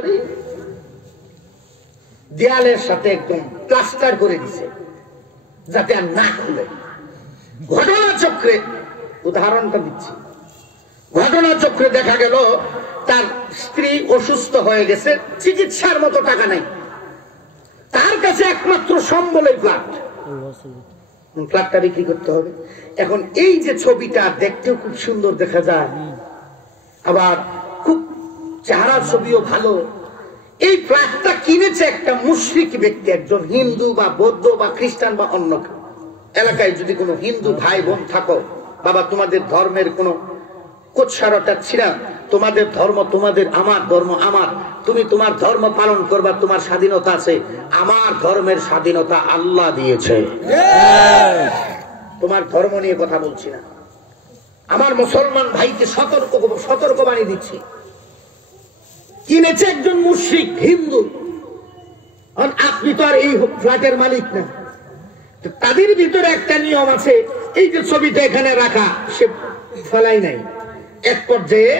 ভিতরে দেয়ালের সাথে একদম প্লাস্টার করে দিছে যাতে আর না খুলে। ঘটনাচক্রে উদাহরণটা দিচ্ছি, ঘটনাচক্রে দেখা গেল তার স্ত্রী অসুস্থ হয়ে গেছে, চিকিৎসার মতো টাকা নাই, তার কাছে একমাত্র সম্বল এই ফ্ল্যাট, ফ্ল্যাটটা বিক্রি করতে হবে। এখন এই যে ছবিটা দেখতেও খুব সুন্দর দেখা যায়, আবার খুব চেহারা ছবিও ভালো, এই ফ্ল্যাটটা কিনেছে একটা মুশরিক ব্যক্তি, একজন হিন্দু বা বৌদ্ধ বা খ্রিস্টান বা অন্য এলাকায় যদি কোনো হিন্দু ভাই বোন থাকো, বাবা তোমাদের ধর্মের কোনো কোৎসারটা ছিল, তোমাদের ধর্ম তোমাদের, আমার ধর্ম আমার, তুমি তোমার ধর্ম পালন করবা, তোমার স্বাধীনতা আছে, আমার ধর্মের স্বাধীনতা আল্লাহ দিয়েছে, তোমার ধর্ম নিয়ে কথা বলছি না। আমার মুসলমান ভাইকে সতর্কবাণী দিচ্ছি, কিনেছে একজন মুশরিক হিন্দু, আপনি তো আর এই ফ্ল্যাটের মালিক না। তাদের ভিতরে একটা নিয়ম আছে, এই যে ছবিটা এখানে রাখা সে ফেলাই নাই, এক পর্যায়ে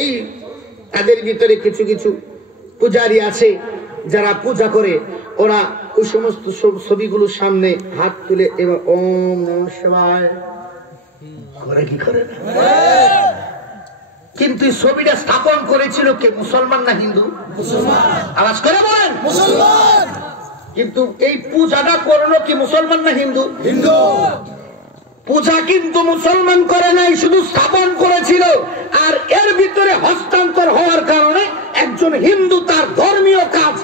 এই তাদের ভিতরে কিছু কিছু পূজারী আছে যারা পূজা করে, ওরা ওই সমস্ত ছবিগুলোর সামনে হাত তুলে এবার ওম নমঃ শিবায় করে, কি করে না? কিন্তু ছবিটা স্থাপন করেছিল কে, মুসলমান না হিন্দু? আওয়াজ করে বলেন মুসলমান। কিন্তু এই পূজাটা করলো কি মুসলমান না হিন্দু? হিন্দু। পূজা কিন্তু মুসলমান করে নাই, শুধু স্থাপন করেছিল। আর এর ভিতরে হস্তান্তর হওয়ার কারণে একজন হিন্দু তার ধর্মীয় কাজ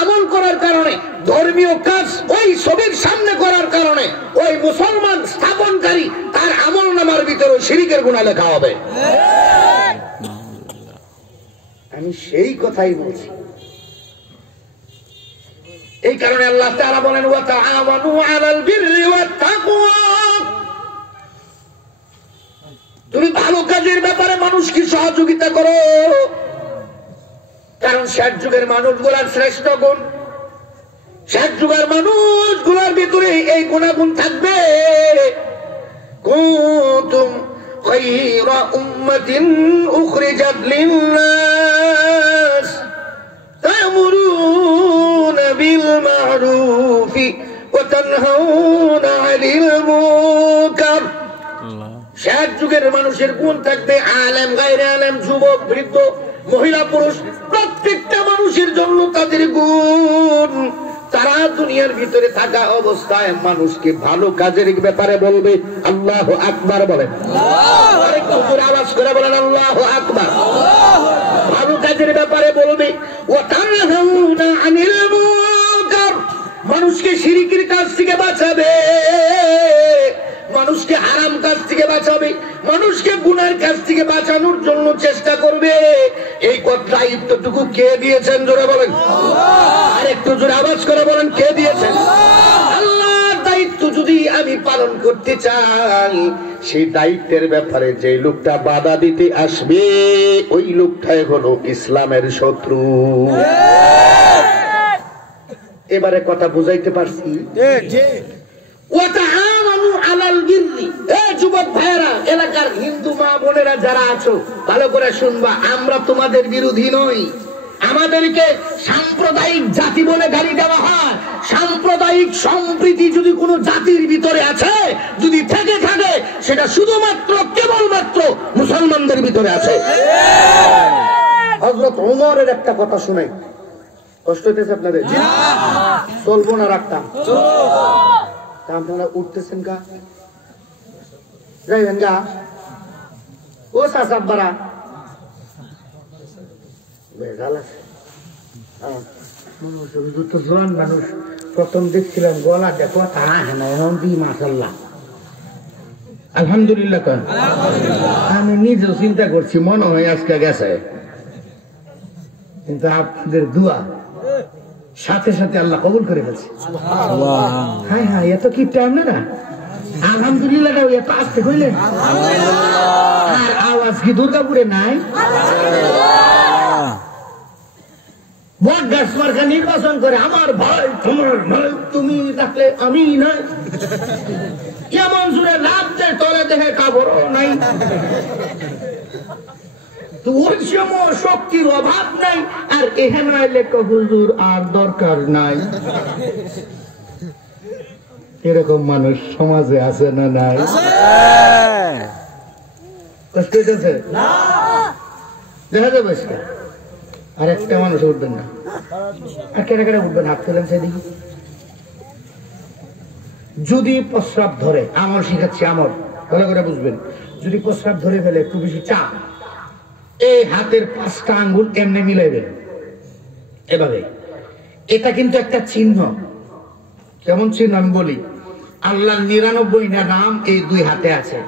আমল করার কারণে, ধর্মীয় কাজ ওই ছবির সামনে করার কারণে ওই মুসলমান স্থাপনকারী তার আমল নামার ভিতরে শিরকের গুনাহ লেখা হবে। আমি সেই কথাই বলছি। এই কারণে আল্লাহ তাআলা বলেন ওয়া তাআওয়ানু আলাল বিররি ওয়াত তাকওয়া, তুমি ভালো কাজের ব্যাপারে মানুষকে সহযোগিতা করো, কারণ শেষ যুগের মানুষগুলার শ্রেষ্ঠ গুণ, শেষ যুগের মানুষগুলার ভিতরে এই গুণাগুণ থাকবে। কুনতুম খায়রা উম্মাতিন উখরিজাত লিন-নাস তা'মুরুনা বিল মা'রুফি ওয়া তানহাউনা 'আনিল মুনকার। শেষ যুগের মানুষের গুণ থাকবে, আলেম গায়রে আলেম, যুবক বৃদ্ধ, মহিলা পুরুষ, প্রত্যেকটা মানুষের জন্য তাদের গুণ। তারা দুনিয়ার ভিতরে থাকা অবস্থায় মানুষকে ভালো কাজের ব্যাপারে বলবে আল্লাহু আকবার বলেন, আরেকটু জোরে আওয়াজ করে বলেন আল্লাহু আকবার। ভালো কাজের ব্যাপারে বলবে, ওয়া তানহাউনা আনিল মুনকার, মানুষকে শিরকের কাজ থেকে বাঁচাবে, মানুষকে হারাম কাজ থেকে বাঁচাবে, মানুষকে গুনার কাজ থেকে বাঁচানোর জন্য চেষ্টা করবে। এই দায়িত্বটুকু কে দিয়েছেন জোরে বলেন, আর একটু জোরে আওয়াজ করে বলেন কে দিয়েছেন? আল্লাহর দায়িত্ব যদি আমি পালন করতে চাই, সেই দায়িত্বের ব্যাপারে যে লোকটা বাধা দিতে আসবে ওই লোকটাই হলো ইসলামের শত্রু। এবারে কথা বুঝাইতে পারছি? যুবক ভাইয়েরা, এলাকার হিন্দু মা বোনেরা যারা আছো, ভালো করে শুনবা, আমরা তোমাদের বিরোধী নই। আমাদেরকে সাম্প্রদায়িক জাতি বলে গালি দেওয়া হয়। সাম্প্রদায়িক সম্প্রীতি যদি কোনো জাতির ভিতরে আছে, যদি থেকে থাকে, সেটা শুধুমাত্র কেবলমাত্র মুসলমানদের ভিতরে আছে। হযরত ওমরের একটা কথা শুনাই, কষ্ট হইতেছে আপনাদের? চলবো না রাখতাম, আপনারা উঠতেছেন গা, যাইবেন গা, ও সাসাব্বারা জোয়ান মানুষ। প্রথম দেখছিলাম গলা দেখো মাশাআল্লাহ, আলহামদুলিল্লাহ। আমি নিজেও চিন্তা করছি মনে হয় আজকে গেছে, কিন্তু আপনাদের দোয়া সাথে সাথে আল্লাহ কবুল করে ফেলছে। হ্যাঁ হ্যাঁ, এত কি টাইম না? আলহামদুলিল্লাহ এত আসতে কইলেন। আর আওয়াজ কি দুর্গাপুরে নাই? বট গাছ মার্কা নির্বাচন করে আমার ভাই তোমার ভাই, তুমি থাকলে আমি নাই, এমন জুড়ে লাভ দেয়, তলে দেখে কাপড় নাই। ওই সময় শক্তির অভাব নাই, আর এখানে আইলে হুজুর আর দরকার নাই। এরকম মানুষ সমাজে আছে না নাই? কষ্ট হইতেছে দেখা যাবে। আর একটা মানুষ উঠবেন না, আর কেটে কেটে উঠবেন, হাত তুলেন সেদিকে। যদি প্রস্রাব ধরে, আমল শিখাচ্ছি, আমল ভালো করে বুঝবেন, যদি প্রস্রাব ধরে ফেলে একটু বেশি চাপ, এই হাতের 5টা আঙ্গুল এমনি মিলাইবেন এভাবে। এটা কিন্তু একটা চিহ্ন। কেমন চিহ্ন আমি বলি, আল্লাহর 99টা নাম এই 2 হাতে আছে,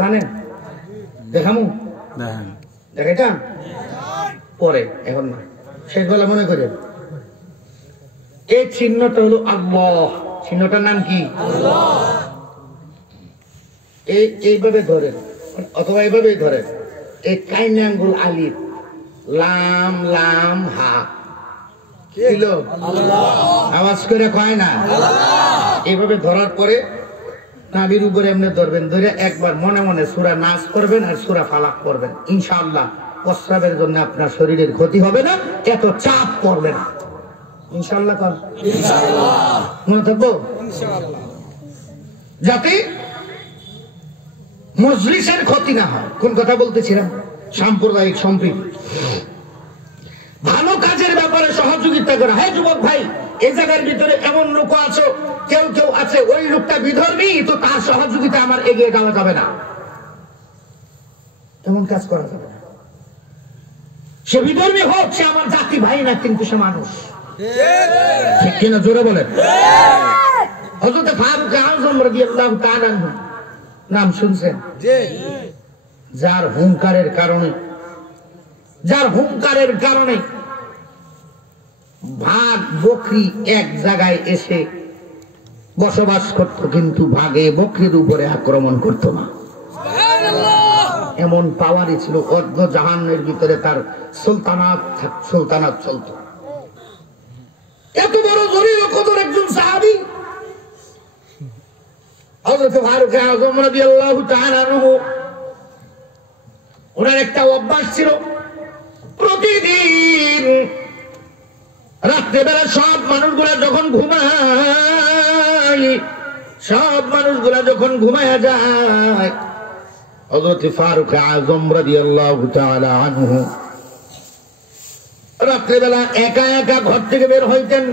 জানেন? দেখামু দেখাইতাম পরে, এখন না, শেষ বেলা মনে করেন। এই চিহ্নটা হলো আল্লাহ। চিহ্নটার নাম কি? এইভাবে ধরেন অথবা এইভাবেই ধরেন। এই কাইনে আঙ্গুল আলিফ, লাম লাম হা, কিলো আওয়াজ করে কয় না। এইভাবে ধরার পরে নাভির উপরে এমনি ধরবেন, ধরে একবার মনে মনে সূরা নাস করবেন আর সূরা ফালাক করবেন। ইনশাআল্লাহ প্রস্রাবের জন্য আপনার শরীরের ক্ষতি হবে না, এত চাপ পড়বে না। ইনশাআল্লাহ কর, মনে থাকবো, যাতে মজলিসের ক্ষতি না হয়। কোন কথা বলতেছিলাম? সাম্প্রদায়িক সম্প্রীতি, ভালো কাজের ব্যাপারে সহযোগিতা করা। হ্যাঁ যুবক ভাই, এই জায়গার ভিতরে এমন লোক আছে, কেউ কেউ আছে ওই লোকটা বিধর্মী, তো তার সহযোগিতা আমার এগিয়ে যাওয়া যাবে না, এমন কাজ করা যাবে না। সে বিধর্মী হোক, সে আমার জাতি ভাই না, কিন্তু সে মানুষ, ঠিক কিনা? জোরে বলেন। হযরত ফারুক আযম রাদিয়াল্লাহু তাআলা আনহু নাম শুনছেন? যার হুঙ্কারের কারণে ভাগ বকরি এক জায়গায় এসে বসবাস করত, কিন্তু ভাগে বকরির উপরে আক্রমণ করত না। এমন পাওয়ারই ছিল, অর্ধ জাহানের ভিতরে তার সুলতানাত চলত। এত বড় জলিল কদর একজন সাহাবী হযরত ফারুক আযম রাদিয়াল্লাহু তাআলা আনহু, ওনার একটা অভ্যাস ছিল, প্রতিদিন রাত্রেবেলা সব মানুষগুলা যখন ঘুমায় যায়, হযরত ফারুক আযম রাদিয়াল্লাহু তাআলা আনহু রাত্রেবেলা একা একা ঘর থেকে বের হইতেন।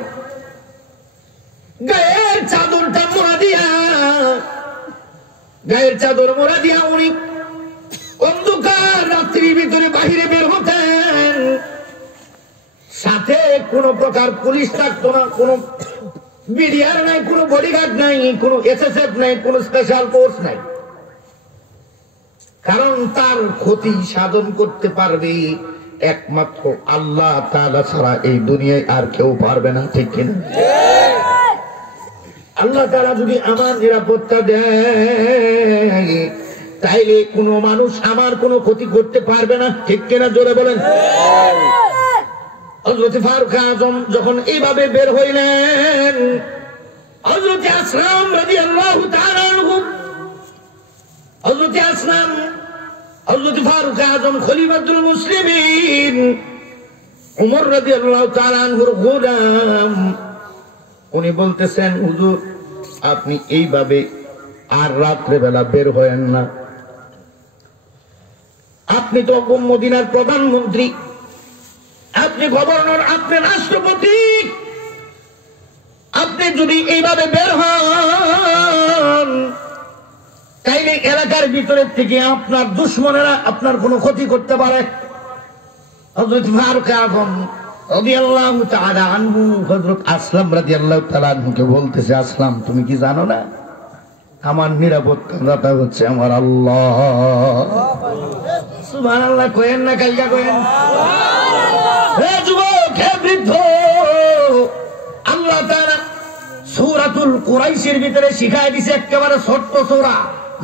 গায়ের চাদর মোড়া দিয়া উনি অন্ধকার রাত্রির ভিতরে বাহিরে বের হতেন। সাথে কোন প্রকার পুলিশ থাকতো না, কোন বিডিআর নাই, কোন বডিগার্ড নাই, কোন এসএসএফ নাই, কোন স্পেশাল ফোর্স নাই। কারণ তার ক্ষতি সাধন করতে পারবে একমাত্র আল্লাহ তাআলা ছাড়া এই দুনিয়ায় আর কেউ পারবে না, ঠিক কিনা? আল্লাহ তাআলা যদি আমার নিরাপত্তা দেয়, তাইলে কোনো মানুষ আমার কোনো ক্ষতি করতে পারবে না, ঠিক কিনা? জোরে বলেন। হযরত ফারুক আযম যখন এইভাবে বের হইলেন, হযরত আসলাম রাদিয়াল্লাহু তাআলা আনহু, হযরত ফারুক আযম খলিফাতুল মুসলিমিন ওমর রাদিয়াল্লাহু তাআলা আনহুর গোলাম, উনি বলতেছেন, হুজুর আপনি এইভাবে আর রাত্রে বেলা বের হয়েন না, আপনি তো মদিনার প্রধানমন্ত্রী, আপনি গভর্নর, আপনি রাষ্ট্রপতি, আপনি যদি এইভাবে বের হন, তাইলে এলাকার ভিতরের থেকে আপনার দুশমনেরা আপনার কোনো ক্ষতি করতে পারে। হযরত ফারুক আযম রাদিয়াল্লাহু তাআলা আনহু হযরত আসলাম রাদিয়াল্লাহু তাআলা আনহুকে বলতেছে, আসলাম তুমি কি জানো না আমার নিরাপত্তা হচ্ছে আমার আল্লাহ? সুবহানাল্লাহ কইেন না, কাইয়া কইেন। হে যুবক, হে বৃদ্ধ, আল্লাহ তাআলা সূরাতুল কুরাইশের ভিতরে শিখায় দিয়েছে একেবারে ছোট্ট সূরা,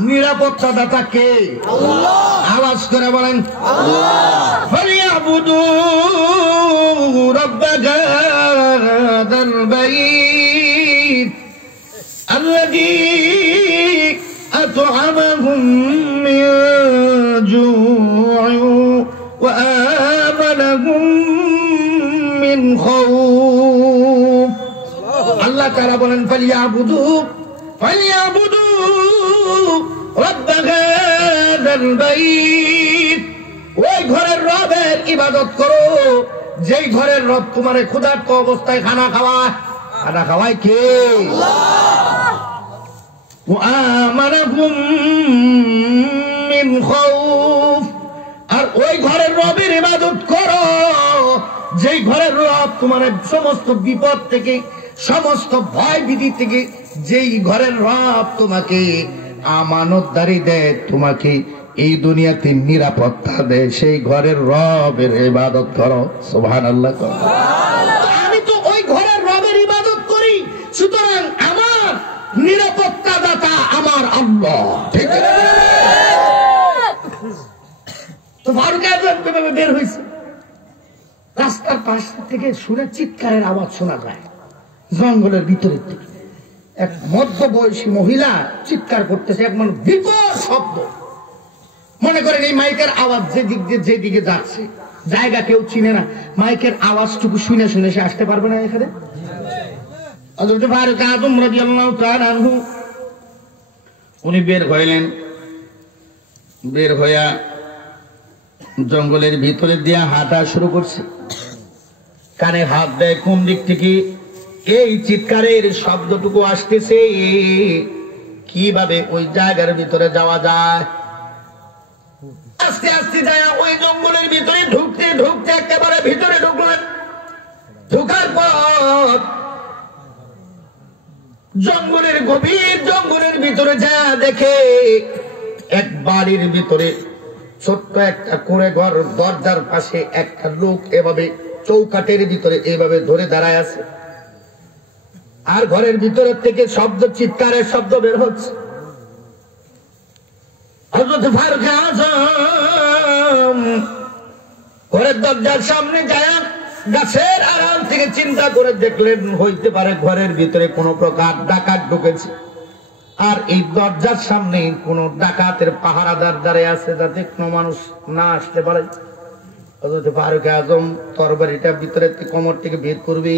নিরাপত্তা দাতা কে? আল্লাহ। আওয়াজ করে বলেন আল্লাহ। ফালিয়াবুদু রাব্ব হাযাল বাইত আল্লাযী আত'আমাহুম মিন জু'ইন ওয়া আমানাহুম মিন খাউফ। আল্লাহ তাআলা বলেন ফালিয়াবুদু রাব্ব হাযাল বাইত, ওই ঘরের রবের ইবাদত করো যেই ঘরের রব তোমারে ক্ষুধার্ত অবস্থায় খানা খাওয়ায় কে? আল্লাহ। ওয়া আমানাকুম মিন খাউফ, আর ওই ঘরের রবের ইবাদত করো যেই ঘরের রব তোমার সমস্ত বিপদ থেকে সমস্ত ভয় ভীতি থেকে, যেই ঘরের রব তোমাকে আমানতদারি দেয়, তোমাকে এই দুনিয়াতে নিরাপত্তা দেয়, সেই ঘরের রবের ইবাদত করো। সুবহানাল্লাহ। আমি তো ওই ঘরের রবের ইবাদত করি, সুতরাং আমার নিরাপত্তা দাতা আমার আল্লাহ। ঠিক আছে? তো ফারুক আযম বের হয়েছে, রাস্তার পাশ থেকে শুনে চিৎকারের আওয়াজ শোনা যায় জঙ্গলের ভিতরের থেকে। এক মধ্যবয়সী মহিলা চিৎকার করতেছে, এক মানে বিকট শব্দ। মনে করেন এই মাইকের আওয়াজ যেদিকে যাচ্ছে, জায়গা কেউ চিনে না, মাইকের আওয়াজটুকু শুনে শুনে সে আসতে পারবে না এখানে। হযরত ফারুক আযম রাদিয়াল্লাহু তাআলা আনহু উনি বের হইলেন, বের হইয়া জঙ্গলের ভিতরে দিয়ে হাঁটা শুরু করছে। কানে হাত দেয়, কোন দিক থেকে এই চিৎকারের শব্দটুকু আসতেছে, কিভাবে ওই জায়গার ভিতরে যাওয়া যায়। আস্তে আস্তে যায় ওই জঙ্গলের ভিতরে ঢুকতে ঢুকতে একেবারে ভিতরে ঢুকলেন। ঢুকার পর জঙ্গলের গভীর জঙ্গলের ভিতরে যা দেখে এক বাড়ির ভিতরে ছোট্ট একটা করে ঘর, দরজার পাশে একটা লোক এভাবে চৌকাটের ভিতরে এভাবে ধরে দাঁড়ায় আছে, আর ঘরের ভিতরের থেকে শব্দ, চিৎকারের শব্দ বের হচ্ছে। হযরত ফারুক আযম ঘরের দরজার সামনে যায়, গাছের আড়াল থেকে চিন্তা করে দেখলেন হইতে পারে ঘরের ভিতরে কোনো প্রকার ডাকাত ঢুকেছে, আর এই দরজার সামনে কোন ডাকাতের পাহারাদার দাঁড়িয়ে আছে, যাতে কোনো মানুষ না আসতে পারে। হযরত ফারুক আযম তরবারিটা ভিতরে কোমর থেকে বের করবে।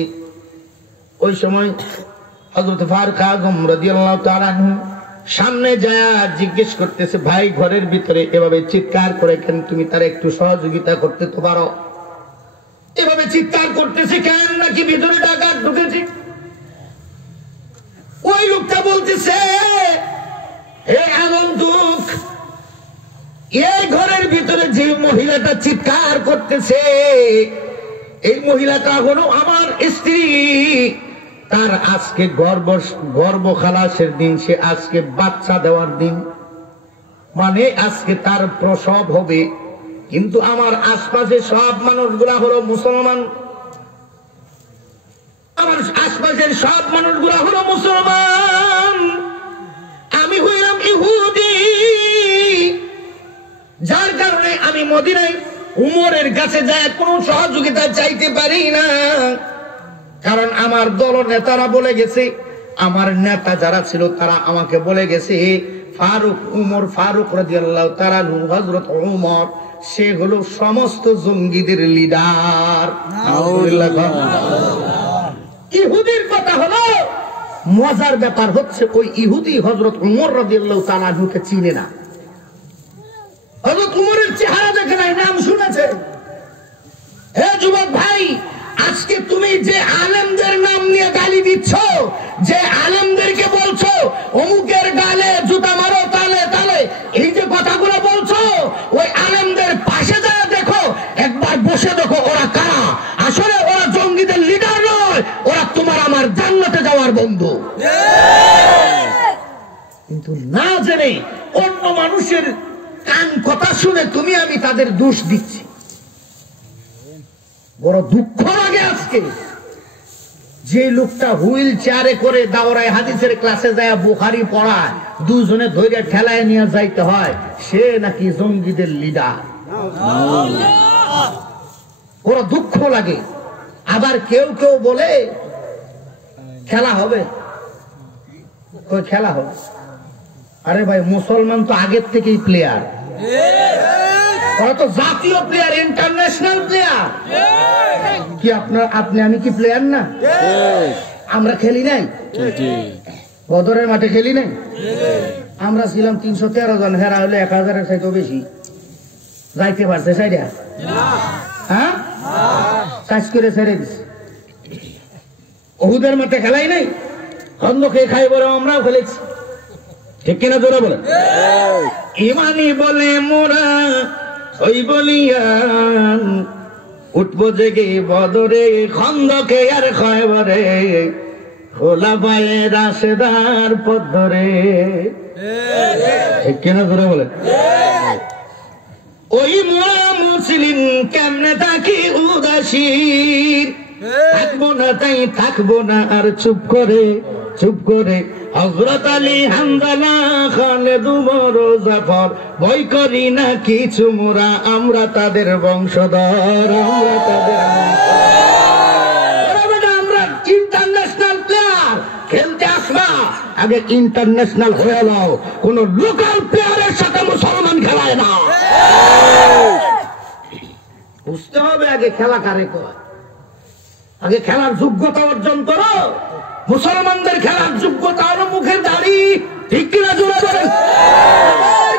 ওই সময় হযরত ফারুক আযম রাদিয়াল্লাহু তাআলা আনহু সামনে যায় জিজ্ঞেস করতেছে, ভাই ঘরের ভিতরে এভাবে চিৎকার করে কেন? তুমি তার একটু সহযোগিতা করতে তো পারো। এভাবে চিৎকার করতেছে কেন? নাকি ভিতরে ডাকাত ঢুকেছে? ওই লোকটা বলতেছে, হে আগন্তুক, এই ঘরের ভিতরে যে মহিলাটা চিৎকার করতেছে, এই মহিলাটা হলো আমার স্ত্রী। তার আজকে গর্ভ খালাসের দিন, সে আজকে বাচ্চা দেওয়ার দিন, মানে আজকে তার প্রসব হবে। কিন্তু আমার আশপাশে সব মানুষগুলা হলো মুসলমান, আমার আশপাশের সব মানুষগুলা হলো মুসলমান, আমি হইলাম ইহুদি। যার কারণে আমি মদিনায় উমরের কাছে যায় কোনো সহযোগিতা চাইতে পারি না, কারণ আমার দল নেতারা বলে গেছে, আমার নেতা যারা ছিল তারা আমাকে বলে গেছে, উমর ফারুক রাদিয়াল্লাহু তাআলা আনহু, হযরত উমর, সে হলো সমস্ত জঙ্গিদের লিডার। ইহুদির কথা হলো, মজার ব্যাপার হচ্ছে ওই ইহুদি হযরত উমর রাদিয়াল্লাহু তাআলা আনহুকে চিনে না। হযরত উমরের চেহারা দেখে নাই, নাম শুনেছে। হে যুবক ভাই, আজকে তুমি যে আলেমদের নাম নিয়ে গালি দিচ্ছ, যে আলেমদেরকে বলছো অমুকের গালে জুতা মারো তালে তালে, এই যে কথাগুলো বলছো, ওই আলেমদের পাশে যায় দেখো, একবার বসে দেখো ওরা কারা। আসলে ওরা জঙ্গিদের লিডার নয়, ওরা তোমার আমার জান্নাতে যাওয়ার বন্ধু। কিন্তু না জেনে অন্য মানুষের কান কথা শুনে তুমি আমি তাদের দোষ দিচ্ছি। বড় দুঃখ লাগে আজকে, যে লোকটা হুইল চেয়ারে করে দাওরায় হাদিসের ক্লাসে যায় বুখারী পড়ায়, দুজনে ধরে ঠেলায় নিয়ে যাইতে হয়, সে নাকি জঙ্গিদের লিডার। বড় দুঃখ লাগে। আবার কেউ কেউ বলে খেলা হবে, খেলা হবে। আরে ভাই, মুসলমান তো আগের থেকেই প্লেয়ার। ওরা তো জাতীয় প্লেয়ার, ইন্টারন্যাশনাল প্লেয়ার। কি আপনি আমি কি প্লেয়ার না? আমরা খেলি নাই, বদরের মাঠে খেলি নাই। আমরা ছিলাম 313 জন, হেরা হলে 1000-এর চাইতেও বেশি। যাইতে পারছে সাইডা? হ্যাঁ, চাষ করে ছেড়ে দিচ্ছে। ওহুদের মাঠে খেলাই নাই, খন্দকে খাই বলে আমরাও খেলেছি, ঠিক কিনা জোরে বলে? ইমানি বলে মোরা ওই বলিয়ান উঠবো জেগে বদরে, খন্দকে আর খয়বরে, খোলা পায়ে রাশেদার পথ ধরে, ঠিক কিনা জোরে বলে? ওই মোরা মুসলিম কেমনে থাকি উদাসীর, থাকবো না তাই থাকবো না আর চুপ করে চুপ করে। হযরত আলী, হামজালা, খালেদ, উমর, জাফর, ভয় করি না কিছু মোরা, আমরা তাদের বংশধর, আমরা তাদের আমরা ইন্টারন্যাশনাল প্লেয়ার। খেলতে আসবা আগে ইন্টারন্যাশনাল হয়ে যাও, কোন লোকাল প্লেয়ারের সাথে মুসলমান খেলায় না। বুঝতে হবে আগে খেলা কারে কয়, আগে খেলার যোগ্যতা অর্জন করো। মুসলমানদের খেলার যোগ্যতা হলো মুখের দাড়ি, ঠিক কিনা জোরে বলেন?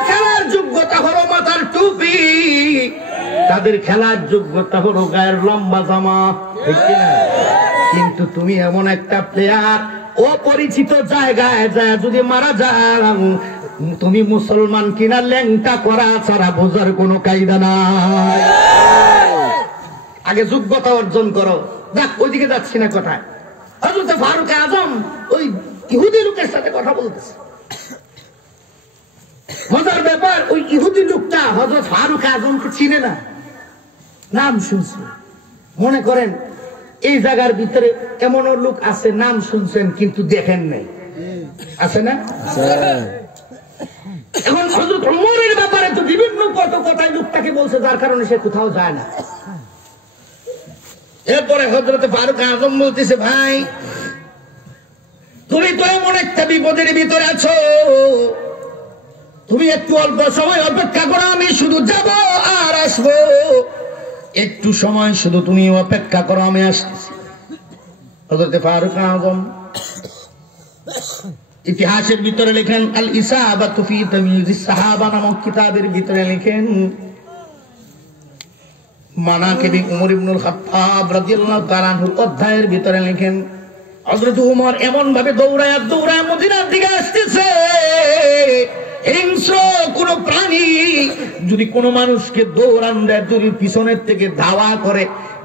খেলার যোগ্যতা হলো মাথার টুপি, তাদের খেলার যোগ্যতা হলো গায়ের লম্বা জামা, ঠিক কিনা? কিন্তু তুমি এমন একটা প্লেয়ার, অপরিচিত জায়গায় যায় যদি মারা যাও, তুমি মুসলমান কিনা ল্যাংটা করা ছাড়া বোঝার কোনো কায়দা নাই। আগে যোগ্যতা অর্জন করো। দেখ ওইদিকে যাচ্ছি না কথায়, হযরত ফারুক আজম ওই ইহুদি লোকের সাথে কথা বলতেছে। মজার ব্যাপার, ওই ইহুদি লোকটা হযরত ফারুক আজমকে চিনে না, নাম শুনছে। মনে করেন এই জায়গার ভিতরে এমনও লোক আছে নাম শুনছেন কিন্তু দেখেন নাই, আছে না? এখন হযরত ওমরের ব্যাপারে তো বিভিন্ন কত কথায় লোকটাকে বলছে, যার কারণে সে কোথাও যায় না। এরপরে হযরত ফারুক আজম বলতেছে, ভাই তুমি তো এমন একটা বিপদের ভিতরে আছো, তুমি একটু অল্প সময় অপেক্ষা করো, আমি শুধু যাব আর আসবো, একটু সময় শুধু তুমি অপেক্ষা করো, আমি আসতেছি। হযরত ফারুক আজম ইতিহাসের ভিতরে লেখেন, আল ইসাবাতু ফি তাময়িজিস সাহাবা নামক কিতাবের ভিতরে লেখেন, মানাকিব উমর ইবনুল খাত্তাব রাদিয়াল্লাহু তাআলা আনহু অধ্যায়ের ভিতরে লেখেন, হযরত উমর এমন ভাবে দৌড়ায় দৌড়ায় মদিনার দিকে আসতেছে, হিংস্র কোন প্রাণী যদি কোন মানুষকে দৌড়ান দেয়, যদি পিছনের থেকে ধাওয়া করে,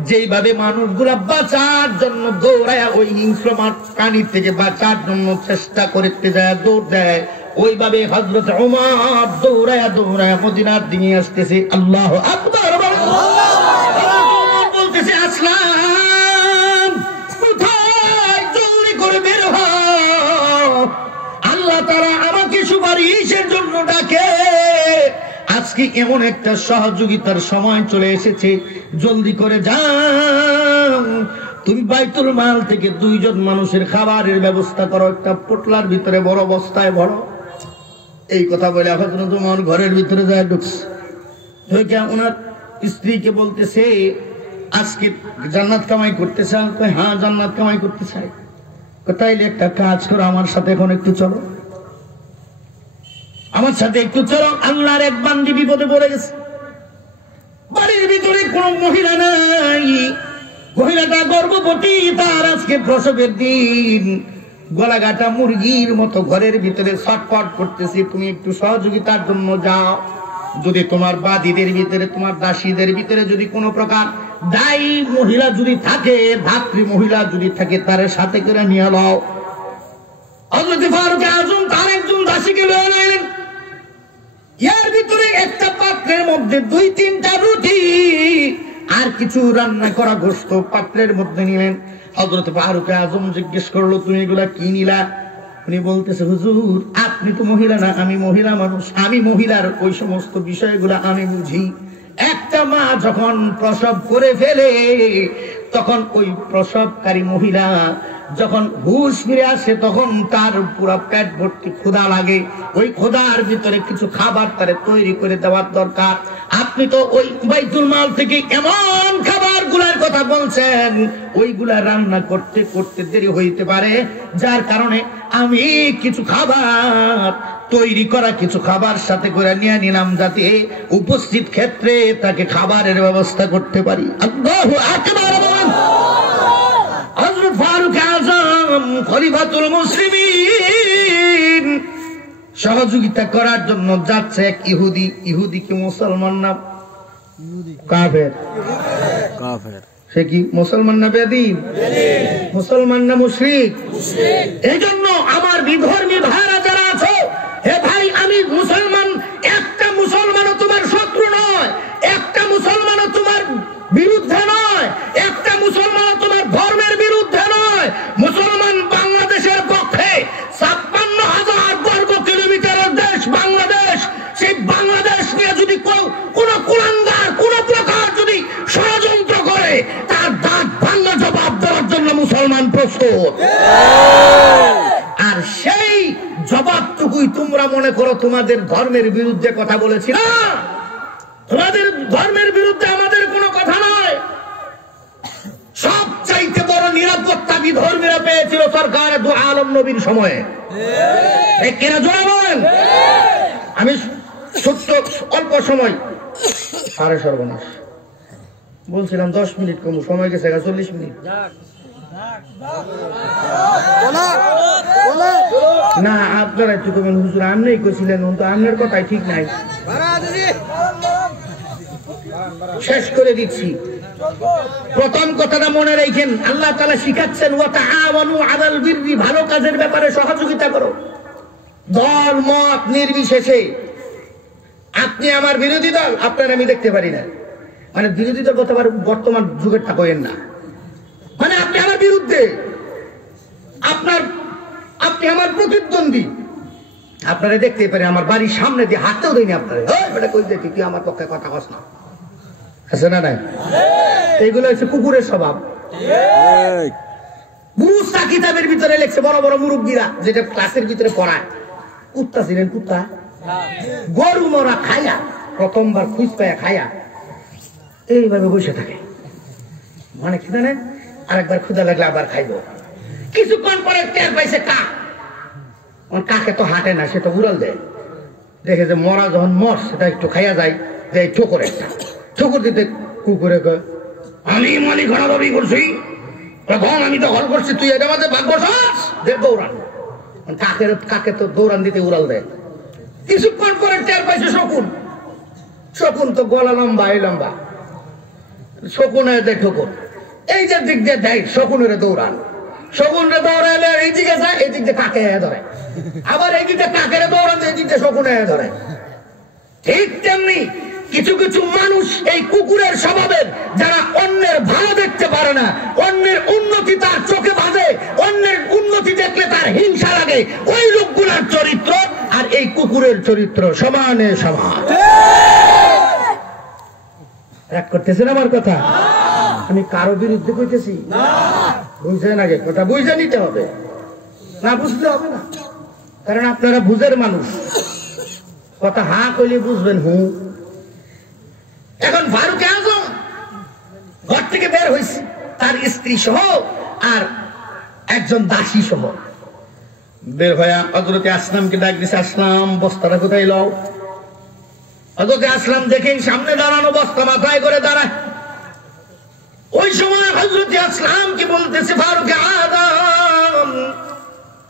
যেইভাবে মানুষগুলা বাঁচার জন্য দৌড়ায় ওই হিংস্র প্রাণীর থেকে বাঁচার জন্য চেষ্টা করতে যায়, দৌড় দেয়, ওইভাবে হযরত উমর দৌড়ায় দৌড়ায় মদিনার দিকে আসতেছে। আল্লাহু আকবার। বলতেছে, আসলাম কোথায়, জলদি করে বের হও, আল্লাহ তাআলা আমাকে সুপারিশের জন্য ডাকে। আজকে এমন একটা সহযোগিতার সময় চলে এসেছে, জলদি করে যাও, তুমি বাইতুল মাল থেকে 2 জন মানুষের খাবারের ব্যবস্থা করো, একটা পোটলার ভিতরে বড় বস্তায় ভরো। এই কথা বলে হযরত ওমর ঘরের ভিতরে যায়, ঢুকছে, ওনার স্ত্রীকে বলতেছে, আজকে জান্নাত কামাই করতে চাও? কই হ্যাঁ জান্নাত কামাই করতে চাই। তাইলে একটা কাজ করো, আমার সাথে এখন একটু চলো, আমার সাথে একটু চলো, আল্লাহর এক বান্দি বিপদে পড়ে গেছে, বাড়ির ভিতরে কোন মহিলা নাই, মহিলাটা গর্ভবতী, তার আজকে প্রসবের দিন, গলাকাটা মুরগির মতো ঘরের ভিতরে ছটফট করতেছে, তুমি একটু সহযোগিতার জন্য যাও। যদি তোমার বাদীদের ভিতরে, তোমার দাসীদের ভিতরে যদি কোনো প্রকার দায়ী মহিলা যদি থাকে, ধাত্রী মহিলা যদি থাকে, তার সাথে করে নিয়ে নাও। হযরত ফারুক আজম তার একজন দাসীকে লয়ে নিলেন, এর ভিতরে একটা পাত্রের মধ্যে 2-3টা রুটি আর কিছু রান্না করা গোশত পাত্রের মধ্যে নিলেন। হযরত ফারুক আজম জিজ্ঞেস করলো, তুমি এগুলা কি নিলা? উনি বলতেছে, হুজুর আপনি তো মহিলা না, আমি মহিলা মানুষ, আমি মহিলার ওই সমস্ত বিষয়গুলো আমি বুঝি। একটা মা যখন প্রসব করে ফেলে, তখন ওই প্রসবকারী মহিলা যখন হুঁশ ফিরে আসে তখন তার পুরো পেট ভর্তি ক্ষুধা লাগে, ওই ক্ষুধার ভিতরে কিছু খাবার তারে তৈরি করে দেওয়ার দরকার। আপনি তো ওই বাইতুল মাল থেকে এমন খাবার গুলার কথা বলছেন, ওইগুলা রান্না করতে করতে দেরি হইতে পারে, যার কারণে আমি কিছু খাবার তৈরি করা কিছু খাবার সাথে করে নিয়ে নিলাম, যাতে উপস্থিত ক্ষেত্রে তাকে খাবারের ব্যবস্থা করতে পারি। আল্লাহু আকবার। হযরত ফারুক আযম খলিফাতুল মুসলিমিন সহযোগিতা করার জন্য যাচ্ছে এক ইহুদি। ইহুদি কি মুসলমান না কাফের? কাফের। সে কি মুসলমান না বেদীন? মুসলমান না মুশরিক? এই জন্য আমার বিধর্মী ভাইরা যারা আছো, হে ভাই, আমি মুসলমান, একটা মুসলমানও তোমার শত্রু নয়, একটা মুসলমানও তোমার বিরুদ্ধে নয়, একটা মুসলমানও তোমার ধর্মের বিরুদ্ধে নয়। মুসলমান বাংলাদেশের পক্ষে ৫৬,০০০ বর্গ কিলোমিটারের দেশ বাংলাদেশ। সেই বাংলাদেশ নিয়ে যদি কোন কুলাঙ্গার কোন প্রকার যদি ষড়যন্ত্র করে, তার দাঁত ভাঙা জবাব দেওয়ার জন্য মুসলমান প্রস্তুত। আর সেই জবাবটুকুই তোমরা মনে করো তোমাদের ধর্মের বিরুদ্ধে কথা বলেছি। না, তোমাদের ধর্মের বিরুদ্ধে আমাদের কোনো কথা নয়। সবচাইতে বড় নিরাপত্তা বিধর্মীরা পেয়েছিল সরকার দু আলম নবীর সময়ে। কিনা জোড়া বলেন? আমি ছোট্ট অল্প সময়, আরে সর্বনাশ, বলছিলাম 10 মিনিট কম, সময় গেছে 40 মিনিট। না, আপনারা একটু কমেন হুজুর, আমরাই কইছিলেন, তো আপনার কথাই ঠিক নাই। শেষ করে দিচ্ছি। প্রথম কথাটা মনে রাখেন, আল্লাহ তাআলা শিখাচ্ছেন ওয়া তাআওয়ানু আলাল বিররি, ভালো কাজের ব্যাপারে সহযোগিতা করো। দল মত নির্বিশেষে। আপনি আমার বিরোধী দল, আপনার আমি দেখতে পারি না, মানে বিরোধী দল কথা বর্তমান যুগের তা কইেন না, মানে আপনি আমার বিরুদ্ধে, আপনি আমার প্রতিদ্বন্দ্বী, আপনারা দেখতে পারে, আমার বাড়ির সামনে দিয়ে হাঁটতেও দেয়নি আপনারা, কই দেখি তুই আমার পক্ষে কথা কস না, আছে না নাই? এইগুলো হচ্ছে কুকুরের স্বভাব। মুসা কিতাবের ভিতরে লেখছে, বড় বড় মুরব্বীরা যেটা ক্লাসের ভিতরে পড়ায়, কুত্তা ছিলেন, কুত্তা গরু মরা খাইয়া, প্রথমবার খুঁজ পায়া খাইয়া এইভাবে বসে থাকে, মানে কি জানেন, আরেকবার ক্ষুধা লাগলে আবার খাইব। কিছুক্ষণ পরে টের পাইছে কাকে তো হাঁটে না, সেটা উড়াল দেয়, দেখে যে মরা যখন মর সেটা একটু খাইয়া যায়, যে ঠোকর একটা ঠোকর দিতে কুকুরে কয়, আমি মালিক ঘোড়া দাবি করছি, তখন আমি তো হল করছি, তুই এটা মাঝে ভাগ করছিস, দে দৌড়ান। কাকে তো দৌড়ান দিতে উড়াল দেয়। কিছুক্ষণ পরে টের পাইছে শকুন। শকুন তো গলা লম্বা, এই লম্বা, শকুনের দেয় ঠোকর, এই যে দিক দিয়ে দেয় শকুনের দৌড়ান। শকুনরে দৌড়াইলে এই দিকে যায়, এই দিক দিয়ে কাকে ধরে, আবার এই দিকে কাকের দৌড়ান, এই দিক দিয়ে শকুনে ধরে। ঠিক তেমনি কিছু কিছু মানুষ এই কুকুরের স্বভাবের, যারা অন্যের ভালো দেখতে পারে না, অন্যের উন্নতি তার চোখে বাজে, অন্যের উন্নতি দেখলে তার হিংসা লাগে, ওই লোকগুলার চরিত্র আর এই কুকুরের চরিত্র সমানে সমান। রাগ করতেছেন আমার কথা? আমি কারো বিরুদ্ধে কইতেছি না, বুঝছেন? আগে কথা বুঝে নিতে হবে, না বুঝলে হবে না, কারণ আপনারা বুঝের মানুষ, কথা হা কইলে বুঝবেন হু। এখন ফারুক আযম ঘর থেকে বের হয়েছে, তার স্ত্রী সহ আর একজন দাসী সহ বের হয়ে হযরতে আসলামকে ডাক দিছে, আসলাম বস্তাটা কোথায় লও। হযরতে আসলাম দেখেন সামনে দাঁড়ানো, বস্তা মাথায় করে দাঁড়ায়। ওই সময় হযরতে আসলাম কি বলতেছে, ফারুক আযম,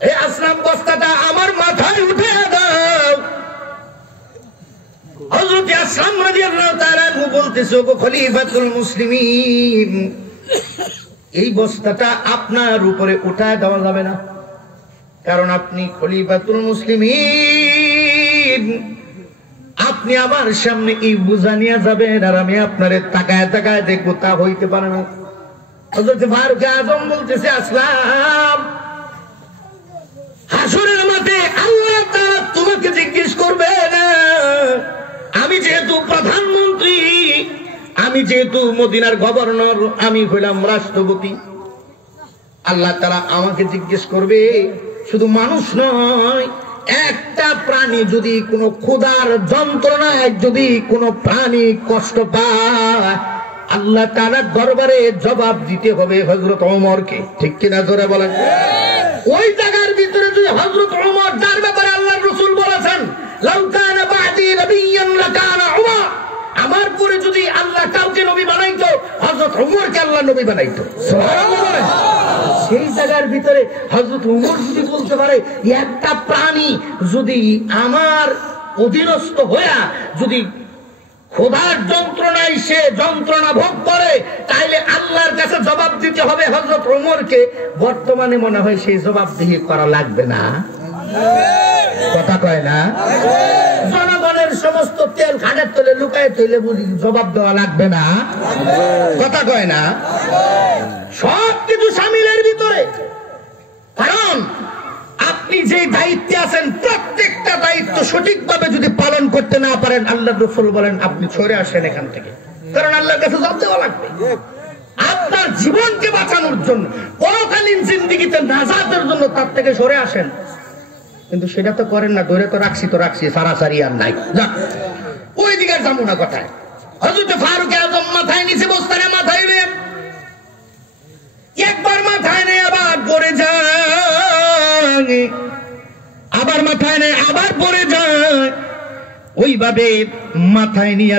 এই আসলাম বস্তাটা আমার মাথায় উঠে দাও। হযরতে আসলাম রাদিয়াল্লাহু তাআলা বলতেছে, ওগো খলিফাতুল মুসলিমিন, এই বস্তাটা আপনার উপরে উঠায় দেওয়া যাবে না, কারণ আপনি খলিফাতুল মুসলিমিন, আপনি আমার সামনে এই বোঝা নিয়ে যাবেন আর আমি আপনারে তাকায় তাকায় দেখবো, তা হইতে পারে না। হযরত ফারুক আযম বলতেছে, আসলাম, হাসরের মাঠে আল্লাহ তাআলা তোমাকে জিজ্ঞেস করবে না, আমি যেহেতু প্রধানমন্ত্রী, আমি যেহেতু মদিনার গভর্নর, আমি হইলাম রাষ্ট্রপতি, আল্লাহ তাআলা আমাকে জিজ্ঞেস করবে, শুধু মানুষ নয়, একটা প্রাণী যদি কোনো ক্ষুধার যন্ত্রণায় যদি কোনো প্রাণী কষ্ট পায়, আল্লাহ তাআলার দরবারে জবাব দিতে হবে হযরত ওমরকে। ঠিক কিনা জোরে বলেন? ওই জায়গার ভিতরে যদি হযরত ওমর, যার ব্যাপারে আল্লাহর রাসূল বলেছেন, লাউ কানা বা'দি নাবিয়্যান লাকানা ওমর, আমার পরে যদি আল্লাহ কাউকে নবী বানাইতো, হযরত ওমরকে আল্লাহ নবী বানাইতো। সুবহানাল্লাহ। সেই জায়গার ভিতরে হযরত ওমর যদি বলতে পারে, একটা প্রাণী যদি আমার অধীনস্থ হইয়া যদি ক্ষুধার যন্ত্রণায় সে যন্ত্রণা ভোগ করে, তাইলে আল্লাহর কাছে জবাব দিতে হবে হযরত ওমরকে। বর্তমানে মনে হয় সেই জবাবদিহি করা লাগবে না, কথা কয় না? জনগণের সমস্ত তেল খাটের তলে লুকায় তৈলে বুঝি জবাব দেওয়া লাগবে না, কথা কয় না? সবকিছু সামিলের ভিতরে। কারণ আপনি যে দায়িত্বে আছেন, প্রত্যেকটা দায়িত্ব সঠিকভাবে যদি পালন করতে না পারেন, আল্লাহর রাসূল বলেন আপনি সরে আসেন এখান থেকে, কারণ আল্লাহর কাছে জবাব দেওয়া লাগবে। আপনার জীবনকে বাঁচানোর জন্য, পরকালীন জিন্দেগিতে নাজাতের জন্য তার থেকে সরে আসেন। কিন্তু সেটা তো করেন না, ধরে তো রাখছি সারাসারি আর নাই, ওই দিকে যাবো না কথায়। হযরত ফারুক আযম মাথায় নিচে বস্তানে মাথায় নিয়ে একবার মাথায় নেই আবার পড়ে যায়, আবার মাথায় নেই আবার পড়ে যায়। ওইভাবে মাথায় নিয়ে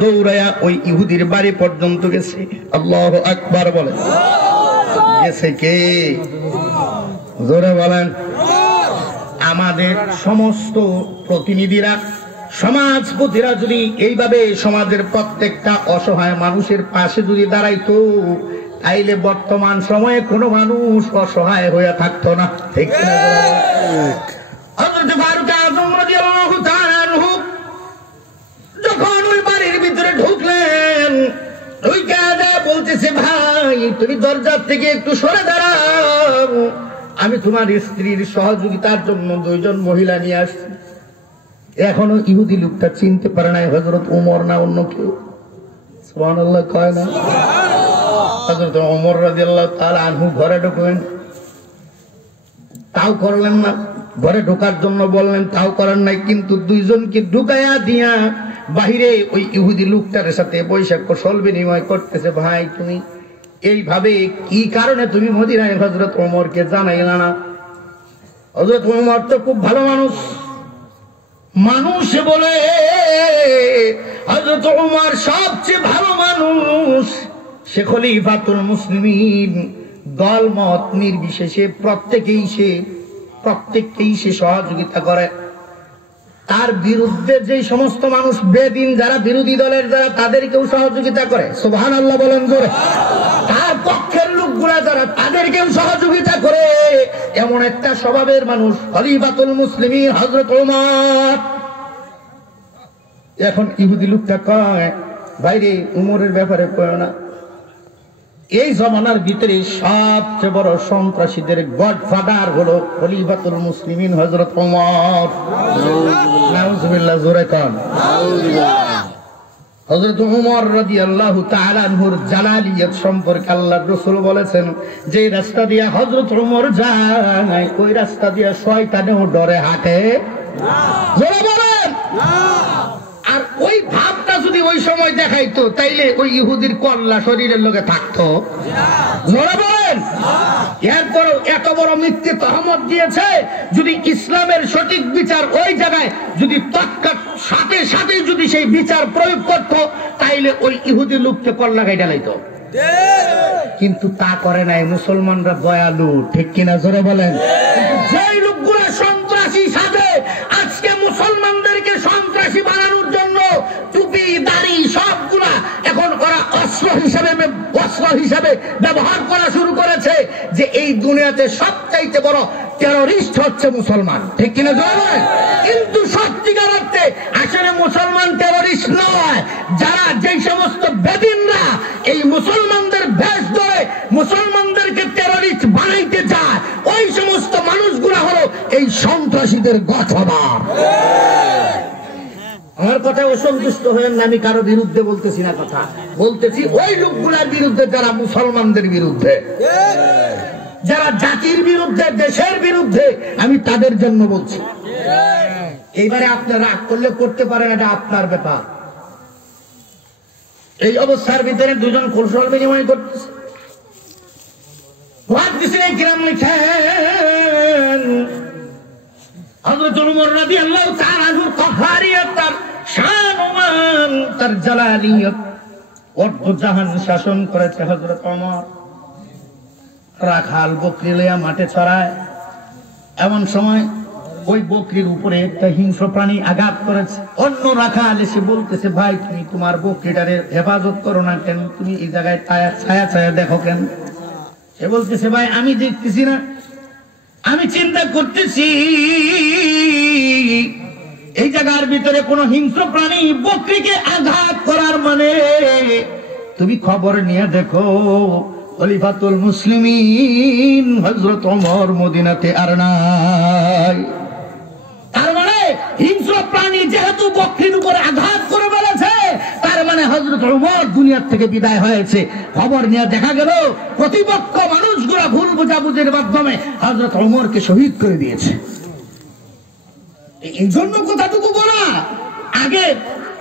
দৌড়ায়া ওই ইহুদির বাড়ি পর্যন্ত গেছে। আল্লাহু আকবার বলেন। গেছে কে? জোরে বলেন। আমাদের সমস্ত প্রতিনিধিরা, সমাজপতিরা যদি এইভাবে সমাজের প্রত্যেকটা অসহায় মানুষের পাশে যদি দাঁড়াইতো, তাইলে বর্তমান সময়ে কোনো মানুষ অসহায় হয়ে থাকতো না। ঠিক না? হযরত ফারুক আযম রাদিয়াল্লাহু তাআলা আনহু যখন ওই বাড়ির ভিতরে ঢুকলেন, ওই কাজা বলতেছে, ভাই তুমি দরজার থেকে একটু সরে দাঁড়াও, আমি তোমার স্ত্রীর সহযোগিতার জন্য দুইজন মহিলা নিয়ে আসছি। এখনো ইহুদি লোকটা চিনতে পারে নাই হযরত ওমর না অন্য কেউ। সুবহানাল্লাহ কয় না? হযরত ওমর রাদিয়াল্লাহু তাআলা আনহু ঘরে ঢুকলেন, তাও করলেন না। ঘরে ঢোকার জন্য বললেন, তাও করেন নাই। কিন্তু দুইজনকে ঢুকাইয়া দিয়া বাহিরে ওই ইহুদি লোকটার সাথে বৈশাখ কুশল বিনিময় করতেছে, ভাই তুমি এইভাবে কি কারণে তুমি মদিনায় হযরত ওমরকে জানাইলা না? হযরত ওমর তো খুব ভালো মানুষ বলে, হযরত ওমর সবচেয়ে ভালো মানুষ, সে খলিফাতুল মুসলিমিন, দল মত নির্বিশেষে প্রত্যেককেই সে সহযোগিতা করে। তার বিরুদ্ধে যে সমস্ত মানুষ বেদিন, যারা বিরোধী দলের, যারা তাদেরকেও সহযোগিতা করে। সুবহানাল্লাহ বলেন জোরে। তার পক্ষের লোকগুলা যারা, তাদেরকেও সহযোগিতা করে। এমন একটা স্বভাবের মানুষ খলিফাতুল মুসলিমিন হযরত ওমর। এখন ইহুদি লোকটা কয়, ভাইরে উমরের ব্যাপারে কয় না। এই জমানার ভিতরে সবচেয়ে বড় সন্ত্রাসীদের গডফাদার হলো খলিফাতুল মুসলিমিন হযরত ওমর। নাউজুবিল্লাহ, জোরে কান। হযরত ওমর রাদিয়াল্লাহু তাআলা আনহুর জালালিয়ত সম্পর্কে আল্লাহর রাসূল বলেছেন, যে রাস্তা দিয়ে হযরত ওমর যায়, ওই রাস্তা দিয়ে শয়তানেও ডরে হাঁটে। জোরে বলেন না। আর ওই ভাবটা যদি ওই সময় দেখাইতো, তাইলে ওই ইহুদির কল্লা শরীরের লোকে থাকতো। জোরে বলেন। এরপরও এত বড় মিথ্যে তহমত দিয়েছে, যদি ইসলামের সঠিক বিচার ওই জায়গায় যদি তৎকাল সাথে সাথে যদি সেই বিচার প্রয়োগ করত, তাইলে ওই ইহুদি লোককে কল্লা গাইডা লাইতো। কিন্তু তা করে নাই। মুসলমানরা দয়ালু, ঠিক কিনা জোরে বলেন। যেই লোকগুলা সন্ত্রাসী সাথে আজকে মুসলমানদেরকে সন্ত্রাসী বানানোর জন্য টুপি দাড়ি সবগুলা এখন ওরা অস্ত্র হিসাবে ব্যবহার করা শুরু করেছে, যে এই দুনিয়াতে সবচাইতে বড় টেররিস্ট হচ্ছে মুসলমান। ঠিক কিনা জোরে বলেন। কিন্তু সত্যিকার অর্থে আসলে মুসলমান টেররিস্ট নয়। যারা যেই সমস্ত বেদিনরা এই মুসলমানদের বেশ ধরে মুসলমানদেরকে টেররিস্ট বানাইতে চায়, ওই সমস্ত মানুষগুলা হলো এই সন্ত্রাসীদের গঠবার। আমার কথা অসন্তুষ্ট হয়েন না, আমি কারো বিরুদ্ধে বলতেছি না, কথা বলতেছি ওই লোকগুলার বিরুদ্ধে যারা মুসলমানদের বিরুদ্ধে, যারা জাতির বিরুদ্ধে, দেশের বিরুদ্ধে, আমি তাদের জন্য বলছি। এইবারে আপনারা রাগ করলে করতে পারেন, এটা আপনার ব্যাপার। এই অবস্থার ভিতরে দুজন কৌশল বিনিময় করতেছে। হযরত ওমর রাদিয়াল্লাহু তাআলা আনহু কাহারিয়ত, তার শান ও মান, তার জালালিয়ত, অর্ধ জাহান শাসন করেছে হযরত ওমর। রাখাল বকরি লইয়া মাঠে চড়ায়, এমন সময় ওই বকরির উপরে একটা হিংস্র প্রাণী আঘাত করেছে। অন্য রাখাল এসে বলতেছে, ভাই তুমি তোমার বকরিটারে হেফাজত করো না কেন, তুমি এই জায়গায় ছায়া ছায়া দেখো কেন? সে বলতেছে, ভাই আমি দেখতেছি না, আমি চিন্তা করতেছি এই জায়গার ভিতরে কোন হিংস্র প্রাণী বকরিকে আঘাত করার মানে তুমি খবর নিয়ে দেখো খলিফাতুল মুসলিমিন হযরত ওমর মদিনাতে আর নাই। তার মানে হিংস্র প্রাণী যেহেতু বকরির উপর আঘাত করে বলেছে, তার মানে হযরত ওমর দুনিয়া থেকে বিদায় হয়েছে। খবর নিয়ে দেখা গেল প্রতিপক্ষ মানুষগুলা ভুল বোঝাবুঝির মাধ্যমে হযরত ওমরকে শহীদ করে দিয়েছে। এই জন্য কথাটুকু বলা, আগে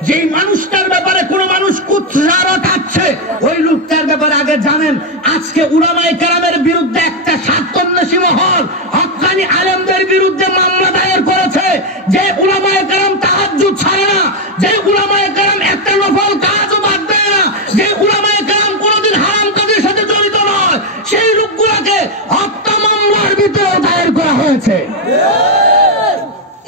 যেই মানুষটার ব্যাপারে কোন মানুষ কুৎসা রটাচ্ছে, ওই লোকটার ব্যাপারে আগে জানেন। আজকে উলামায়ে কেরামের বিরুদ্ধে একটা স্বার্থান্বেষী মহল হক্কানি আলেমদের বিরুদ্ধে মামলা দায়ের করেছে। যে উলামায়ে কেরাম তাহাজ্জুদ ছাড়ে না, যে উলামায়ে কেরাম একটা নফল কাজও বাদ দেয় না, যে উলামায়ে কেরাম কোনদিন হারাম কাজের সাথে জড়িত নয়, সেই লোকগুলোকে হত্যা মামলার ভিতরে দায়ের করা হয়েছে।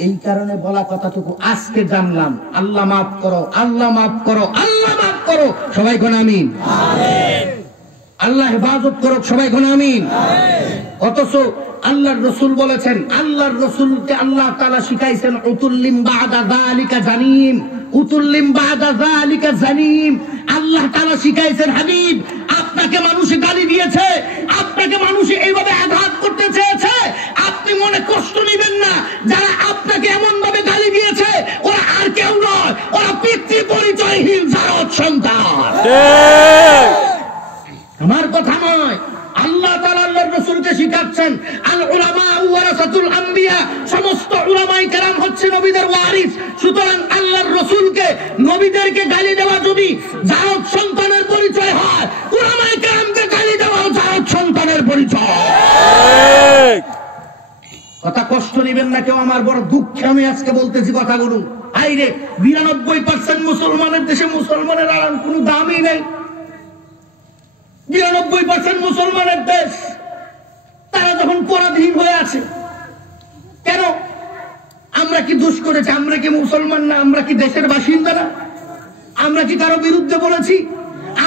এই কারণে বলা কথাটুকু আজকে জানলাম। আল্লাহ মাফ করো, আল্লাহ মাফ করো, আল্লাহ মাফ করো, সবাই কোন আমিন। আল্লাহ হেফাজত করো, সবাই কোন আমিন। অথচ আল্লাহর রাসূল বলেছেন, আল্লাহর রাসূলকে আল্লাহ তাআলা শিখাইছেন উতুল্লিম বাদা যালিকা জানিম, উতুল্লিম বাদা যালিকা জানিম। আল্লাহ তাআলা শিখাইছেন, হাবিব আপনাকে মানুষ গালি দিয়েছে, আপনাকে মানুষ এইভাবে আঘাত করতে চেয়েছে, আপনি মনে কষ্ট নেবেন না। যারা আপনাকে এমন ভাবে গালি দিয়েছে ওরা আর কেউ নয়, ওরা পিতৃ পরিচয়হীন জারদ সন্তান। আমার কথা নয়, আল্লাহ তাআলা আল্লাহর রাসূলকে শিখাচ্ছেন, আল উলামা ওয়ারাসাতুল আম্বিয়া, সমস্ত উলামায়ে কেরাম হচ্ছে নবীদের ওয়ারিস। সুতরাং আল্লাহর রাসূলকে, নবীদেরকে গালি দেওয়া যদি জারদ সন্তানের পরিচয় হয়, উলামায়ে কেরামকে গালি দেওয়া জারদ সন্তানের পরিচয়। কথা কষ্ট নেবেন না কেউ, আমার বড় দুঃখে আমি আজকে বলতেছি কথাগুলো। আইরে ৯২% মুসলমানের দেশে মুসলমানের আর কোনো দামই নেই। ৯২% মুসলমানের দেশ, তারা যখন পরাধীন হয়ে আছে, কেন? আমরা কি দোষ করেছি? আমরা কি মুসলমান না? আমরা কি দেশের বাসিন্দা না? আমরা কি কারো বিরুদ্ধে বলেছি?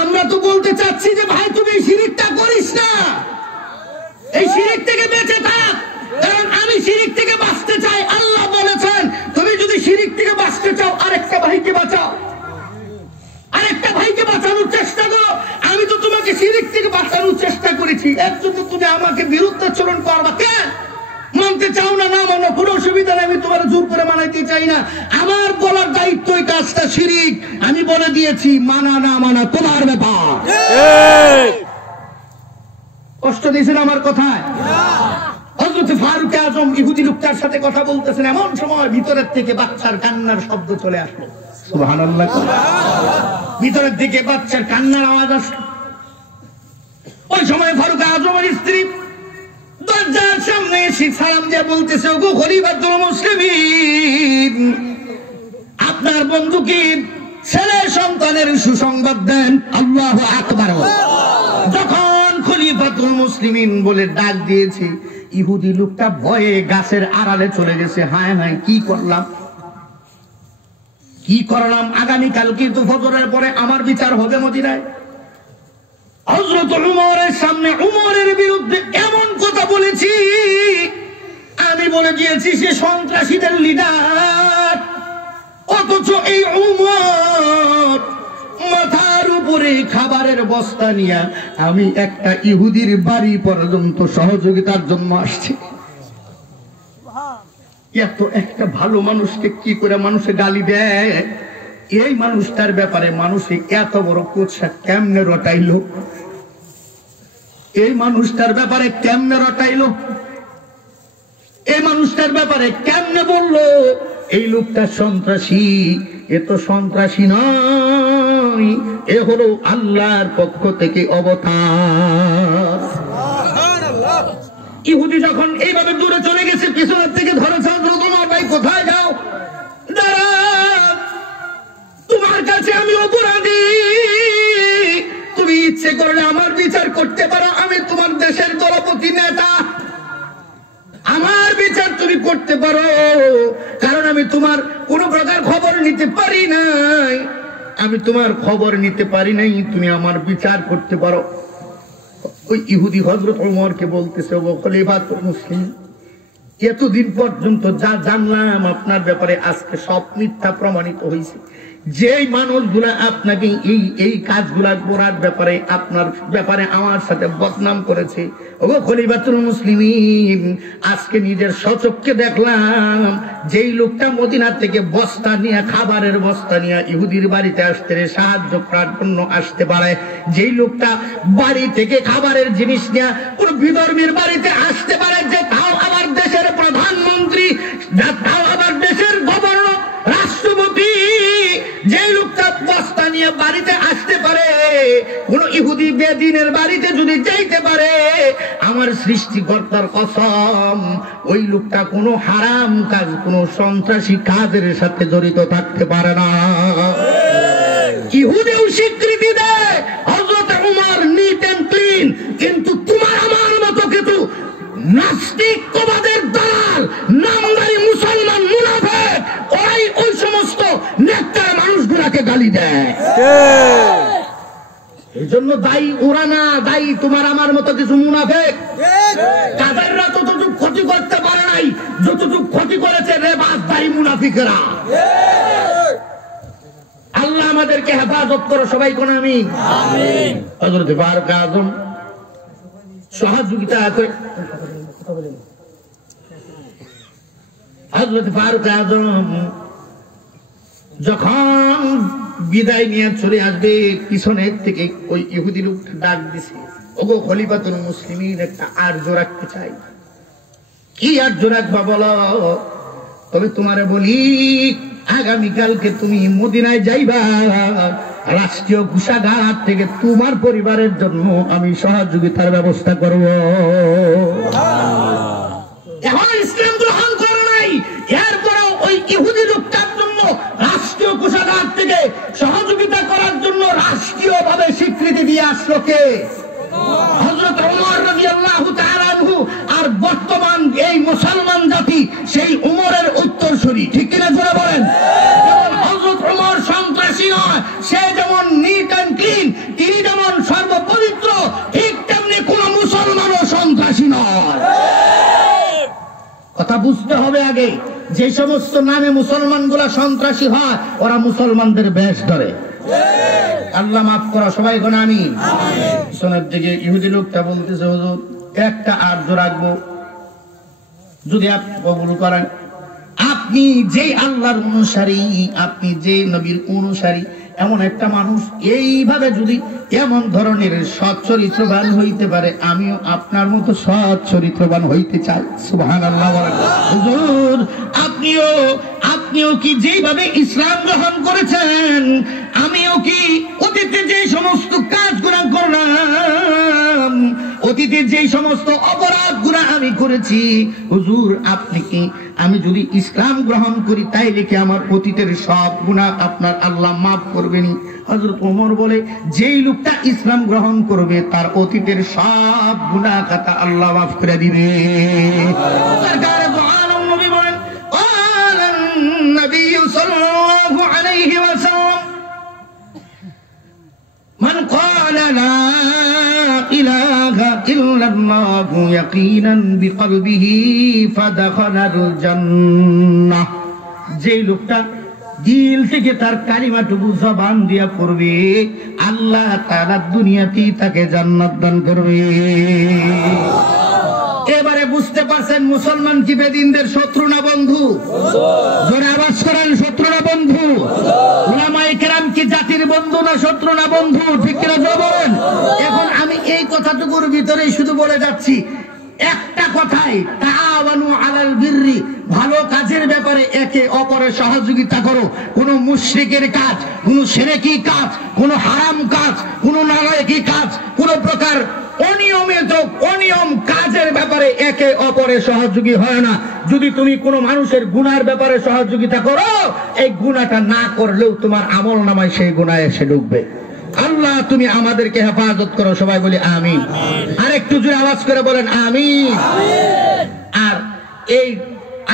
আমরা তো বলতে চাচ্ছি যে ভাই তুমি এই শিরকটা করিস না, এই শিরক থেকে বেঁচে থাক। কারণ আমি শিরক থেকে বাঁচতে চাই। আল্লাহ বলেছেন তুমি যদি শিরক থেকে বাঁচতে চাও, আরেকটা ভাইকে বাঁচাও, আরেকটা ভাইকে বাঁচানোর চেষ্টা করো। আমি তো তোমাকে শিরক থেকে বাঁচানোর চেষ্টা করেছি, এর জন্য তুমি আমাকে বিরুদ্ধাচরণ করবা কেন? মানতে চাও না, না মানো, কোনো অসুবিধা নেই, আমি তোমার জোর করে মানাইতে চাই না। আমার বলার দায়িত্ব এই কাজটা শিরক, আমি বলে দিয়েছি, মানা না মানা তোমার ব্যাপার। কষ্ট দিয়েছেন আমার কথায়? হযরত ফারুক আজম ইহুদি লোকটার সাথে কথা বলতেছেন, এমন সময় ভিতরের থেকে বাচ্চার কান্নার শব্দ চলে আসলো। সুবহানাল্লাহ। ভিতরের দিকে বাচ্চার কান্নার আওয়াজ আসলো। ওই সময় ফারুক আজমের স্ত্রী দরজার সামনে এসে সালাম দিয়ে বলতেছে, ওগো খলিফাতুল মুসলিমিন, আপনার বন্ধুকে ছেলে সন্তানের সুসংবাদ দেন। আল্লাহু আকবার। যখন খলিফাতুল মুসলিমিন বলে ডাক দিয়েছে, ইহুদি লোকটা ভয়ে গাছের আড়ালে চলে গেছে। হায় হায়, কি করলাম, কি করলাম? আগামীকাল কিন্তু ফজরের পরে আমার বিচার হবে মদিনায়। হযরত উমরের সামনে উমরের বিরুদ্ধে এমন কথা বলেছি, আমি বলে দিয়েছি সে সন্ত্রাসীদের লিডার। অথচ এই উমর মাথার উপরে খাবারের বস্তা নিয়ে আমি একটা ইহুদির বাড়ি পর্যন্ত সহযোগিতার জন্য আসছি। এত একটা ভালো মানুষকে কি করে মানুষে গালি দেয়? এই মানুষটার ব্যাপারে মানুষে এত বড় কুৎসা কেমনে রটাইলো? এই মানুষটার ব্যাপারে কেমনে রটাইলো? এই মানুষটার ব্যাপারে কেমনে বললো এই লোকটা সন্ত্রাসী? এ তো সন্ত্রাসী নয়, এ হলো আল্লাহর পক্ষ থেকে অবতার। ইহুদি যখন এইভাবে দূরে চলে গেছে, পিছনের থেকে ধরেছে, তোমার ভাই কোথায় যাও? দাঁড়া, তোমার কাছে আমি অপরাধী, তুমি ইচ্ছে করলে আমার বিচার করতে পারো, আমি তোমার দেশের দলপতি নেতা, আমার বিচার তুমি করতে পারো, কারণ আমি তোমার কোন প্রকার খবর নিতে পারি নাই, আমি তোমার খবর নিতে পারি নাই, তুমি আমার বিচার করতে পারো। ওই ইহুদি হযরত ওমরকে বলতেছে, ও খলিফাতুল মুসলিমিন, এতদিন পর্যন্ত যা জানলাম আপনার ব্যাপারে আজকে সব মিথ্যা প্রমাণিত হয়েছে। যেই মানুষগুলা আপনাকে এই কাজগুলা করার ব্যাপারে আপনার ব্যাপারে আমার সাথে বদনাম করেছে, ও খলিফাতুল মুসলিমিন, আজকে নিজের স্বচক্ষে দেখলাম যেই লোকটা মদিনা থেকে বস্তা নিয়ে, খাবারের বস্তা নিয়ে ইহুদির বাড়িতে আসতে সাহায্য করার জন্য আসতে পারে, যেই লোকটা বাড়ি থেকে খাবারের জিনিস নিয়ে কোন বিধর্মীর বাড়িতে আসতে পারে, যে তাও আবার দেশের প্রধানমন্ত্রী, তাও আবার দেশের গভর্নর, রাষ্ট্রপতি, যে লোকটা বস্তা নিয়ে বাড়িতে আসতে পারে, কোন ইহুদি বেদিনের বাড়িতে যদি যাইতে পারে, আমার সৃষ্টিকর্তার কসম, ওই লোকটা কোনো হারাম কাজ, কোনো সন্ত্রাসী কাজের সাথে জড়িত থাকতে পারে না। ইহুদিও স্বীকৃতি দেয় হযরত ওমর নিট এন্ড ক্লিন, কিন্তু তোমার আমার মতো কিছু নাস্তিকবাদের দালাল, নামদারি মুসলমান মুনাফিক, ওই সমস্ত নেককার মানুষগুলোকে গালি দেয়। এই জন্য দায়ী ওরা না, দায়ী তোমার আমার মতো কিছু মুনাফিক। কাদেররা ততটুকু ক্ষতি করতে পারে নাই যতটুকু ক্ষতি করেছে রেবাজদারি মুনাফিকরা। আল্লাহ আমাদেরকে হেফাজত করো, সবাই কোন আমিন। হযরত ফারুক আযম সহযোগিতা করে, হযরত ফারুক আযম যখন বিদায় নিয়ে চলে আসবে, পিছনের থেকে ওই ইহুদি লোকটা ডাক দিছে, ওগো খলিফাতুল মুসলিমিন, একটা আরজ রাখতে চাই। কি আরজ রাখবা বলো? তবে তোমারে বলি, আগামীকালকে তুমি মদিনায় যাইবা, রাষ্ট্রীয় কোষাগার থেকে তোমার পরিবারের জন্য আমি সহযোগিতার ব্যবস্থা করব। এখন ইসলাম গ্রহণ করে নাই, এরপরেও ওই ইহুদি লোকটার জন্য রাষ্ট্রীয় কোষাগার থেকে সহযোগিতা করার জন্য রাষ্ট্রীয়ভাবে স্বীকৃতি দিয়ে আসলো কে? হযরত ওমর রাদিয়াল্লাহু তাআলা আনহু। আর বর্তমান এই মুসলমান জাতি সেই ওমরের উত্তরসূরি, ঠিক কিনা জোরে বলেন? যেমন হযরত ওমর সন্ত্রাসী নয়, সে যেমন নিট এন্ড ক্লিন, তিনি যেমন সর্বপবিত্র, ঠিক তেমনি কোন মুসলমানও সন্ত্রাসী নয়। কথা বুঝতে হবে আগে। যে সমস্ত নামে মুসলমানগুলা সন্ত্রাসী হয়, ওরা মুসলমানদের বেশ ধরে। আল্লাহ মাফ করা, সবাই কোন আমিন। পিছনের দিকে ইহুদি লোকটা বলতেছে, হুজুর একটা আরজ রাখবো, যদি আপনি কবুল করেন। আপনি যে আল্লাহর অনুসারী, আপনি যে নবীর অনুসারী, এমন একটা মানুষ এইভাবে যদি এমন ধরনের সৎ চরিত্রবান হইতে পারে, আমিও আপনার মতো সৎ চরিত্রবান হইতে চাই। সুবহানাল্লাহ। হুজুর আপনিও কি যেভাবে ইসলাম গ্রহণ করেছেন, আমিও কি অতীতে যে সমস্ত কাজগুলো করলাম, অতীতে যে সমস্ত অপরাধগুলো আমি করেছি, হুজুর আপনি কি, আমি যদি ইসলাম গ্রহণ করি তাইলে কি আমার অতীতের সব গুনাহ আপনার আল্লাহ মাফ করবেন? হযরত ওমর বলে, যেই লোকটা ইসলাম গ্রহণ করবে তার অতীতের সব গুনাহ খাতা আল্লাহ মাফ করে দিবে। সরকারে দো আলম নবী বলেন, আলান নবী সাল্লাল্লাহু আলাইহি ওয়াসাল্লাম, মান ক্বালা লা ইলাহা ইল্লাল্লাহু ইয়াকিনান বিকলবিহি ফাদাখালাল জান্নাহ। যেই লোকটা দিল থেকে তার কালিমাটুকু জবান দিয়া পড়বে, আল্লাহ তাআলা দুনিয়াতেই তাকে জান্নাত দান করবে। এবারে বুঝতে পারছেন মুসলমান কি বেদিনদের শত্রু না বন্ধু? জোরে আওয়াজ করেন, শত্রু না বন্ধু? উলামায়ে কেরাম কি জাতির বন্ধু না শত্রু না বন্ধু? ঠিক কিনা জোরে বলেন। এখন আমি এই কথাটুকুর ভিতরেই শুধু বলে যাচ্ছি একটা কথাই, তাআওয়ানু আলাল বিররি, ভালো কাজের ব্যাপারে একে অপরের সহযোগিতা করো। কোন মুশরিকের কাজ, কোন শিরকি কাজ, কোন হারাম কাজ, কোন নালায়েকি কাজ, কোন প্রকার অনিয়ম কাজের ব্যাপারে একে অপরের সহযোগী হয় না। যদি তুমি কোনো মানুষের গুনার ব্যাপারে সহযোগিতা করো, এই গুনাহটা না করলেও তোমার আমল নামায় সেই গুনাহ এসে ঢুকবে। আল্লাহ তুমি আমাদেরকে হেফাজত করো, সবাই বলি আমিন। আর একটু জোরে আওয়াজ করে বলেন আমিন। আর এই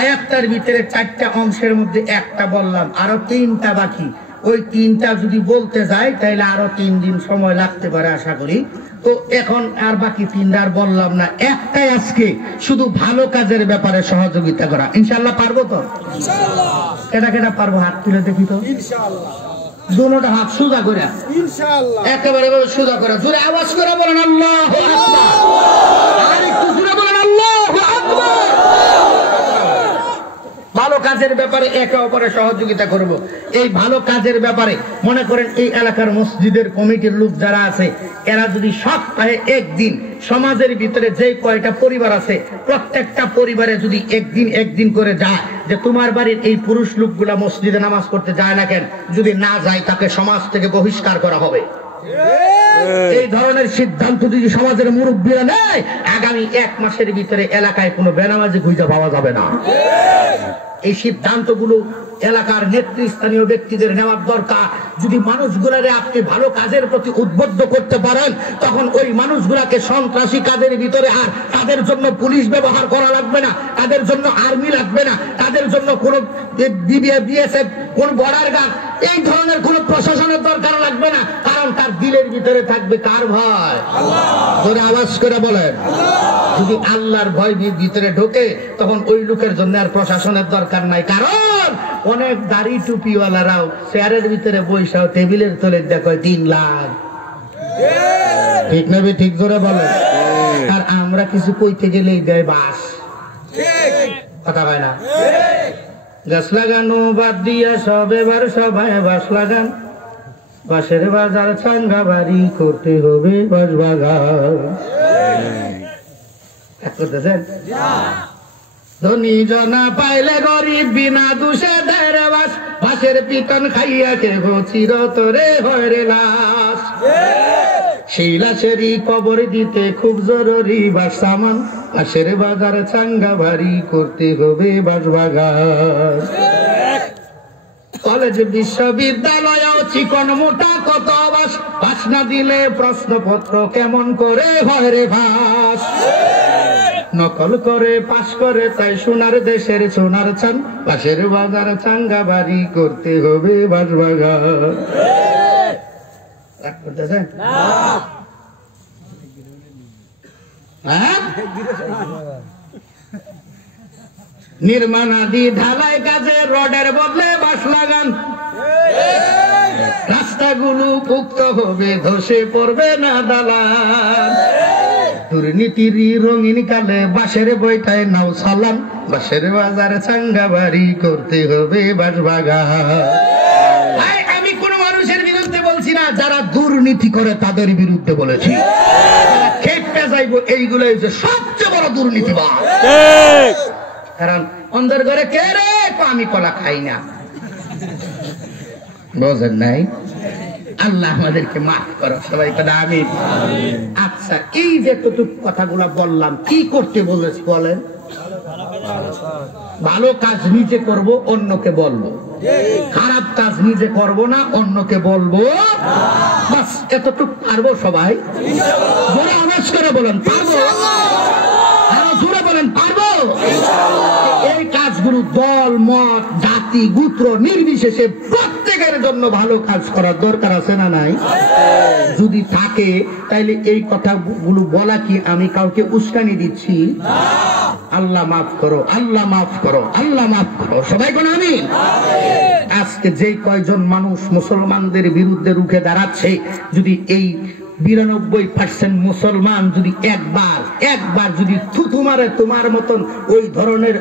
আয়াতটার ভিতরে 4টা অংশের মধ্যে একটা বললাম, আরো 3টা বাকি। ওই 3টা যদি বলতে যাই তাহলে আরো 3 দিন সময় লাগতে পারে আশা করি। তো এখন আর বাকি 3টা আর বললাম না, একটাই আজকে, শুধু ভালো কাজের ব্যাপারে সহযোগিতা করা। ইনশাআল্লাহ পারবো তো? ইনশাআল্লাহ। কেটা পারবো? হাত তুলে দেখি তো। ইনশাআল্লাহ। দুটোটা হাত সোজা করে, ইনশাআল্লাহ একেবারে সোজা করে জোরে আওয়াজ করে বলেন আল্লাহু আকবার। আর একটু জোরে বলেন আল্লাহু আকবার। ভালো কাজের ব্যাপারে একে অপরের সহযোগিতা করব। এই ভালো কাজের ব্যাপারে মনে করেন এই এলাকার মসজিদের কমিটির লোক যারা আছে, এরা যদি সপ্তাহে একদিন সমাজের ভিতরে যে কয়টা পরিবার আছে, প্রত্যেকটা পরিবারে যদি একদিন করে যায় যে তোমার বাড়ির এই পুরুষ লোকগুলা মসজিদে নামাজ পড়তে যায় না কেন, যদি না যায় তাকে সমাজ থেকে বহিষ্কার করা হবে। এই ধরনের সিদ্ধান্ত যদি সমাজের মুরব্বীরা নেয়, আগামী 1 মাসের ভিতরে এলাকায় কোনো বেনামাজি খুঁজে পাওয়া যাবে না। এই সিদ্ধান্তগুলো এলাকার নেতৃস্থানীয় ব্যক্তিদের নেওয়ার দরকার। যদি মানুষগুলারে আপনি ভালো কাজের প্রতি উদ্বুদ্ধ করতে পারেন, তখন ওই মানুষগুলাকে সন্ত্রাসী কাজের ভিতরে আর তাদের জন্য পুলিশ ব্যবহার করা লাগবে না, তাদের জন্য আর্মি লাগবে না, তাদের জন্য কোন বিএসএফ, কোন বর্ডার গার্ড, এই ধরনের কোন প্রশাসনের দরকার লাগবে না। কারণ তার দিলের ভিতরে থাকবে কার ভয়? আল্লাহ। আওয়াজ করে বলেন। যদি আল্লাহর ভয় ভিতরে ঢোকে, তখন ওই লোকের জন্য আর প্রশাসনের দরকার নাই। কারণ অনেক দাড়ি টুপিওয়ালারাও চেয়ারের ভিতরে বৈশাও টেবিলের তলে দেখো 3 লাখ। ঠিক না? ঠিক করে বলে। আর আমরা কিছু কইতে গেলেই দেয় বাস। কথা হয় না? গাছ লাগানো বাদ দিয়া সব এবার সবাই বাস লাগান, বাসের বাজার চাঙ্গা বাড়ি করতে হবে বাস বাগান। করতেছেন? ধনী জনা পাইলে গরিব বিনা দুষে দেয় রে বাস, বাসের পিতন খাইয়া কে চিরতরে হয় রে লাশ। সেই লাশেরই কবর দিতে খুব জরুরি বাস সামান, বাসের বাজার চাঙ্গা বাড়ি করতে হবে বাস বাগান। কলেজ বিশ্ববিদ্যালয় চিকন মোটা কত বাস, বাস না দিলে প্রশ্নপত্র কেমন করে হয় রে ভাস। নকল করে পাশ করে তাই সোনার দেশের সোনার চান, বাসের বাজার চাঙ্গা বাড়ি করতে হবে বাস বাগান। রাগ করতেছেন? নির্মাণাদি ঢালাই কাজে রডের বদলে বাস লাগান, রাস্তাগুলো পুক্ত হবে ধসে পড়বে না দালান। দুর্নীতির রঙিন কালে বাসের বইটায় নাও সালাম, বাসের বাজার চাঙ্গা বাড়ি করতে হবে বাস বাগান। আমি কোন মানুষের বিরুদ্ধে বলছি না, যারা দুর্নীতি করে তাদের বিরুদ্ধে বলেছি। খেপে যাইব, এইগুলো হচ্ছে সবচেয়ে বড় দুর্নীতিবাদ। কারণ অন্ধের ঘরে কে রে? আমি কলা খাই না। বোঝেন নাই? আল্লাহ আমাদেরকে মাফ করো, সবাই কথা আমিন। আচ্ছা, এই যে এতটুকু কথাগুলা বললাম, কি করতে বলেছি বলেন? ভালো কাজ নিজে করব, অন্যকে বলবো। খারাপ কাজ নিজে করব না, অন্যকে বলবো। বাস এতটুকু পারবো সবাই? জোরে আওয়াজ করে বলেন পারবো। আরো জোরে বলেন পারবো। এই কাজগুলো দল মত জাতি গোত্র নির্বিশেষে প্রত্যেকের জন্য ভালো কাজ করার দরকার আছে না নাই? যদি থাকে তাইলে এই কথাগুলো বলা কি আমি কাউকে উস্কানি দিচ্ছি? আল্লাহ মাফ করো, আল্লাহ মাফ করো, আল্লাহ মাফ করো, সবাই কোন আমিন। আজকে যে কয়জন মানুষ মুসলমানদের বিরুদ্ধে রুখে দাঁড়াচ্ছে, যদি এই 92% মুসলমান যদি একবার যদি থুতু মারে তোমার মতন ওই ধরনের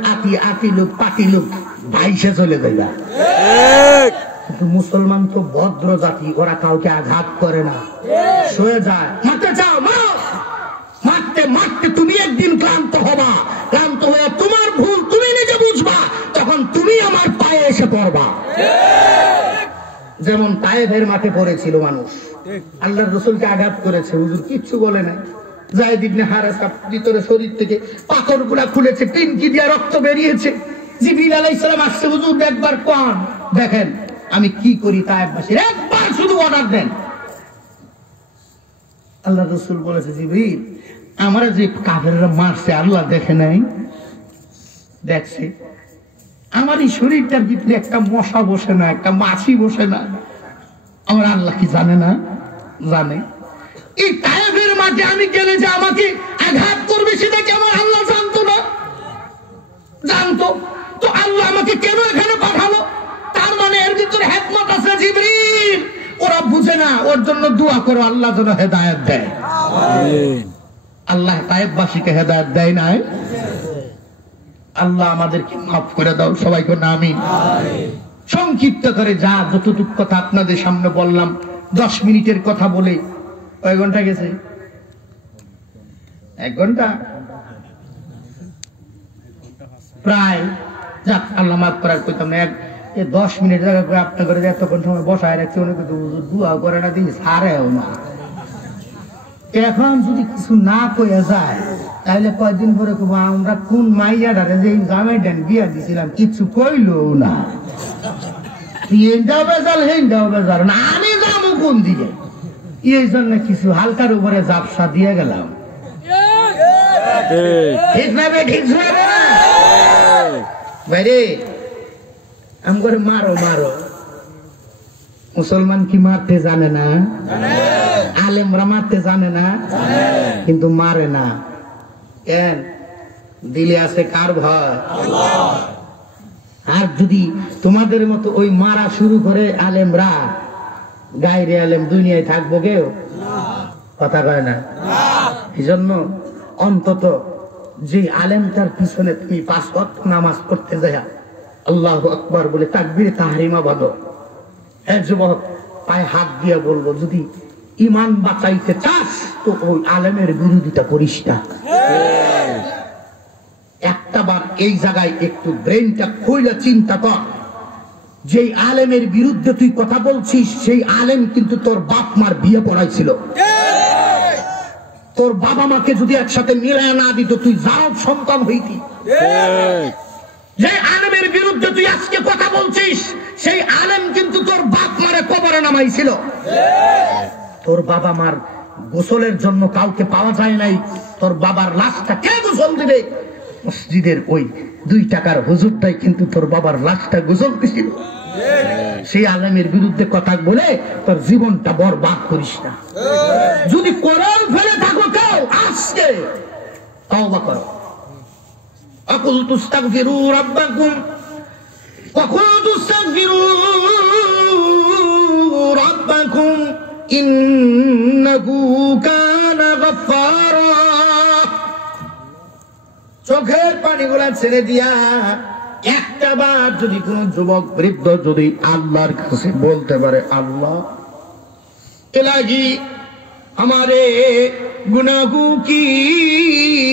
আতি লোক পাতি লোক ভাইসে চলে যাইবা। কিন্তু মুসলমান তো ভদ্র জাতি, ওরা কাউকে আঘাত করে না, সয়ে যায়। মারতে চাও মারো, মারতে মারতে তুমি একদিন ক্লান্ত হবা, ক্লান্ত হয়ে তোমার ভুল তুমি নিজে বুঝবা, তখন তুমি আমার পায়ে এসে পড়বা। যেমন তায়েফের মাঠে পড়েছিল মানুষ, আল্লাহর রাসূলকে আঘাত করেছে, হুজুর কিচ্ছু বলে নাই। যায়েদ ইবনে হারেসা ভিতরে শরীর থেকে পাথরগুলা খুলেছে, টিনকি দিয়ে রক্ত বেরিয়েছে। জিবরিল আলাইহিস সালাম আসছে, হুজুর একবার কোন দেখেন আমি কি করি তায়েফবাসীর, একবার শুধু অর্ডার দেন। আল্লাহর রাসূল বলেছে, জিবরিল আমরা যে কাফেররা মারছে আল্লাহ দেখে নাই? দেখছে। আমার এই শরীরটার ভিতরে একটা মশা বসে না, একটা মাছি বসে না, আমার আল্লাহ কি জানে না? জানে। এই তায়েফের মাঠে আমি গেলে যে আমাকে আঘাত করবে সেটা কি আমার আল্লাহ জানতো না? জানতো। তো আল্লাহ আমাকে কেন এখানে পাঠালো? তার মানে এর ভিতরে হিকমত আছে। জিবরিল ওরা বুঝে না, ওর জন্য দোয়া করো আল্লাহ যেন হেদায়েত দেয়। আমিন। আল্লাহ তায়েফবাসীকে হেদায়েত দেয় নাই? আল্লাহ আমাদেরকে মাফ করে দাও, সবাইকে আমিন। সংক্ষিপ্ত করে যা যতটুকু কথা আপনাদের সামনে বললাম, 10 মিনিটের কথা বলে কয় ঘন্টা গেছে? 1 ঘন্টা প্রায়। যাক আল্লাহ মাফ করার কইতাম না, 10 মিনিট জায়গা করে আপনার করে এতক্ষণ সময় বসায় রাখছে, অনেক দোয়া করে না দিন সারেও না। এখন যদি কিছু না কয়ে যায় তাহলে কয়দিন পরে আমরা কোন মাইয়াডারে যে জামাই দেন বিয়া দিছিলাম কিছু কইল না, বেজাল হেন্দাও বেজাল না, আমি যাবো কোন দিকে? এই জন্য কিছু হালকার উপরে জাপসা দিয়ে গেলাম। ঠিক না বে? ঠিক ভাইরে আমি করে মারো মারো। মুসলমান কি মারতে জানে না? আলেমরা মারতে জানে না, কিন্তু মারে না কেন? দিলে আছে কার ভয়? আর যদি তোমাদের মতো ওই মারা শুরু করে আলেমরা, গায়রে আলেম দুনিয়ায় থাকবো কেউ? কথা কয় না। এই জন্য অন্তত যে আলেমটার পিছনে তুমি 5 ওয়াক্ত নামাজ পড়তে যায় আল্লাহু আকবার বলে তাকবীরে তাহরিমা বাঁধো, এক যুবক পায়ে হাত দিয়ে বলবো, যদি ইমান বাঁচাইতে চাস তো ওই আলেমের বিরোধিতা করিস না। একটা বার এই জায়গায় একটু ব্রেনটা খুইলা চিন্তা কর, যে আলেমের বিরুদ্ধে তুই কথা বলছিস সেই আলেম কিন্তু তোর বাপ মার বিয়ে পড়াইছিল। তোর বাবা মাকে যদি একসাথে মিলায় না দিত তুই যাও সন্তান হইতি। যে আলেমের বিরুদ্ধে তুই আজকে কথা বলছিস সেই আলেম কিন্তু তোর বাপ মারে কবরে নামাইছিল। তোর বাবা মার গোসলের জন্য কাউকে পাওয়া যায় নাই, তোর বাবার লাশটা কে গোসল দিবে? মসজিদের ওই 2 টাকার হুজুরটাই কিন্তু তোর বাবার লাশটা গোসল দিছিল। সেই আলেমের বিরুদ্ধে কথা বলে তোর জীবনটা বরবাদ করিস না। যদি কোরআন ফেলে থাকো কেউ আজকে তওবা করো। আকুল তুস্তাগফিরু রাব্বাকুম ওয়াকুল তুস্তাগফিরু রাব্বাকুম ইন্নাহু কানা গফফারা। চোখের পানিগুলা ছেড়ে দিয়া একটা বার যদি কোন যুবক বৃদ্ধ যদি আল্লাহর কাছে বলতে পারে, আল্লাহ इलाही हमारे गुनाहों की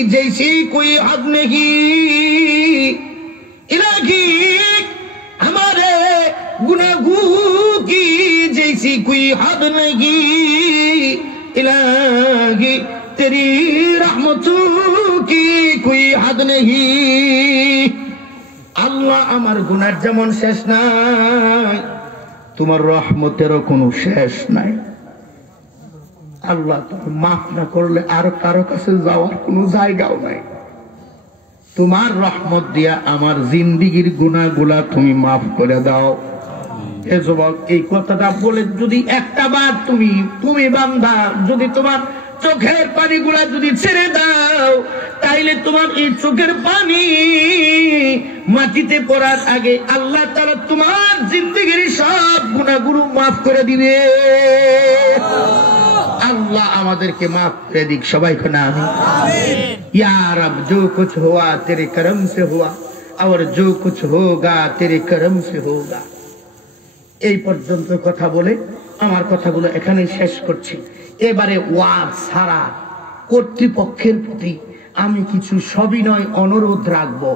जैसी कोई हद नहीं, इलाही हमारे गुनाहों की जैसी कोई हद नहीं, इलाही तेरी रहमतों की कोई हद नहीं। আল্লাহ আমার গুনার যেমন শেষ নাই তোমার রহমতেরও কোনো শেষ নাই। আল্লাহ তুমি মাফ না করলে আর কারো কাছে যাওয়ার কোনো জায়গাও নাই। তোমার রহমত দিয়া আমার জিন্দেগীর গুনাহগুলা তুমি মাফ করে দাও। এ যুবক এই কথাটা বলে যদি একটা বার তুমি বান্দা যদি তোমার চোখের পানিগুলা যদি ছেড়ে দাও তাইলে তোমার এই চোখের পানি মাটিতে পড়ার আগে আল্লাহ তাআলা তোমার জিন্দেগীর সব গুনাহগুলো মাফ করে দিবে। আল্লাহ আল্লাহ আমাদেরকে মাফ করে দিক সবাই কোনা আমিন। या रब जो कुछ हुआ तेरे करम से हुआ और जो कुछ होगा तेरे करम से होगा। এই পর্যন্ত কথা বলে আমার কথাগুলো এখানে শেষ করছি। এবারে ওয়াজ সারা কর্তৃপক্ষের প্রতি আমি কিছু সবিনয় অনুরোধ রাখবো।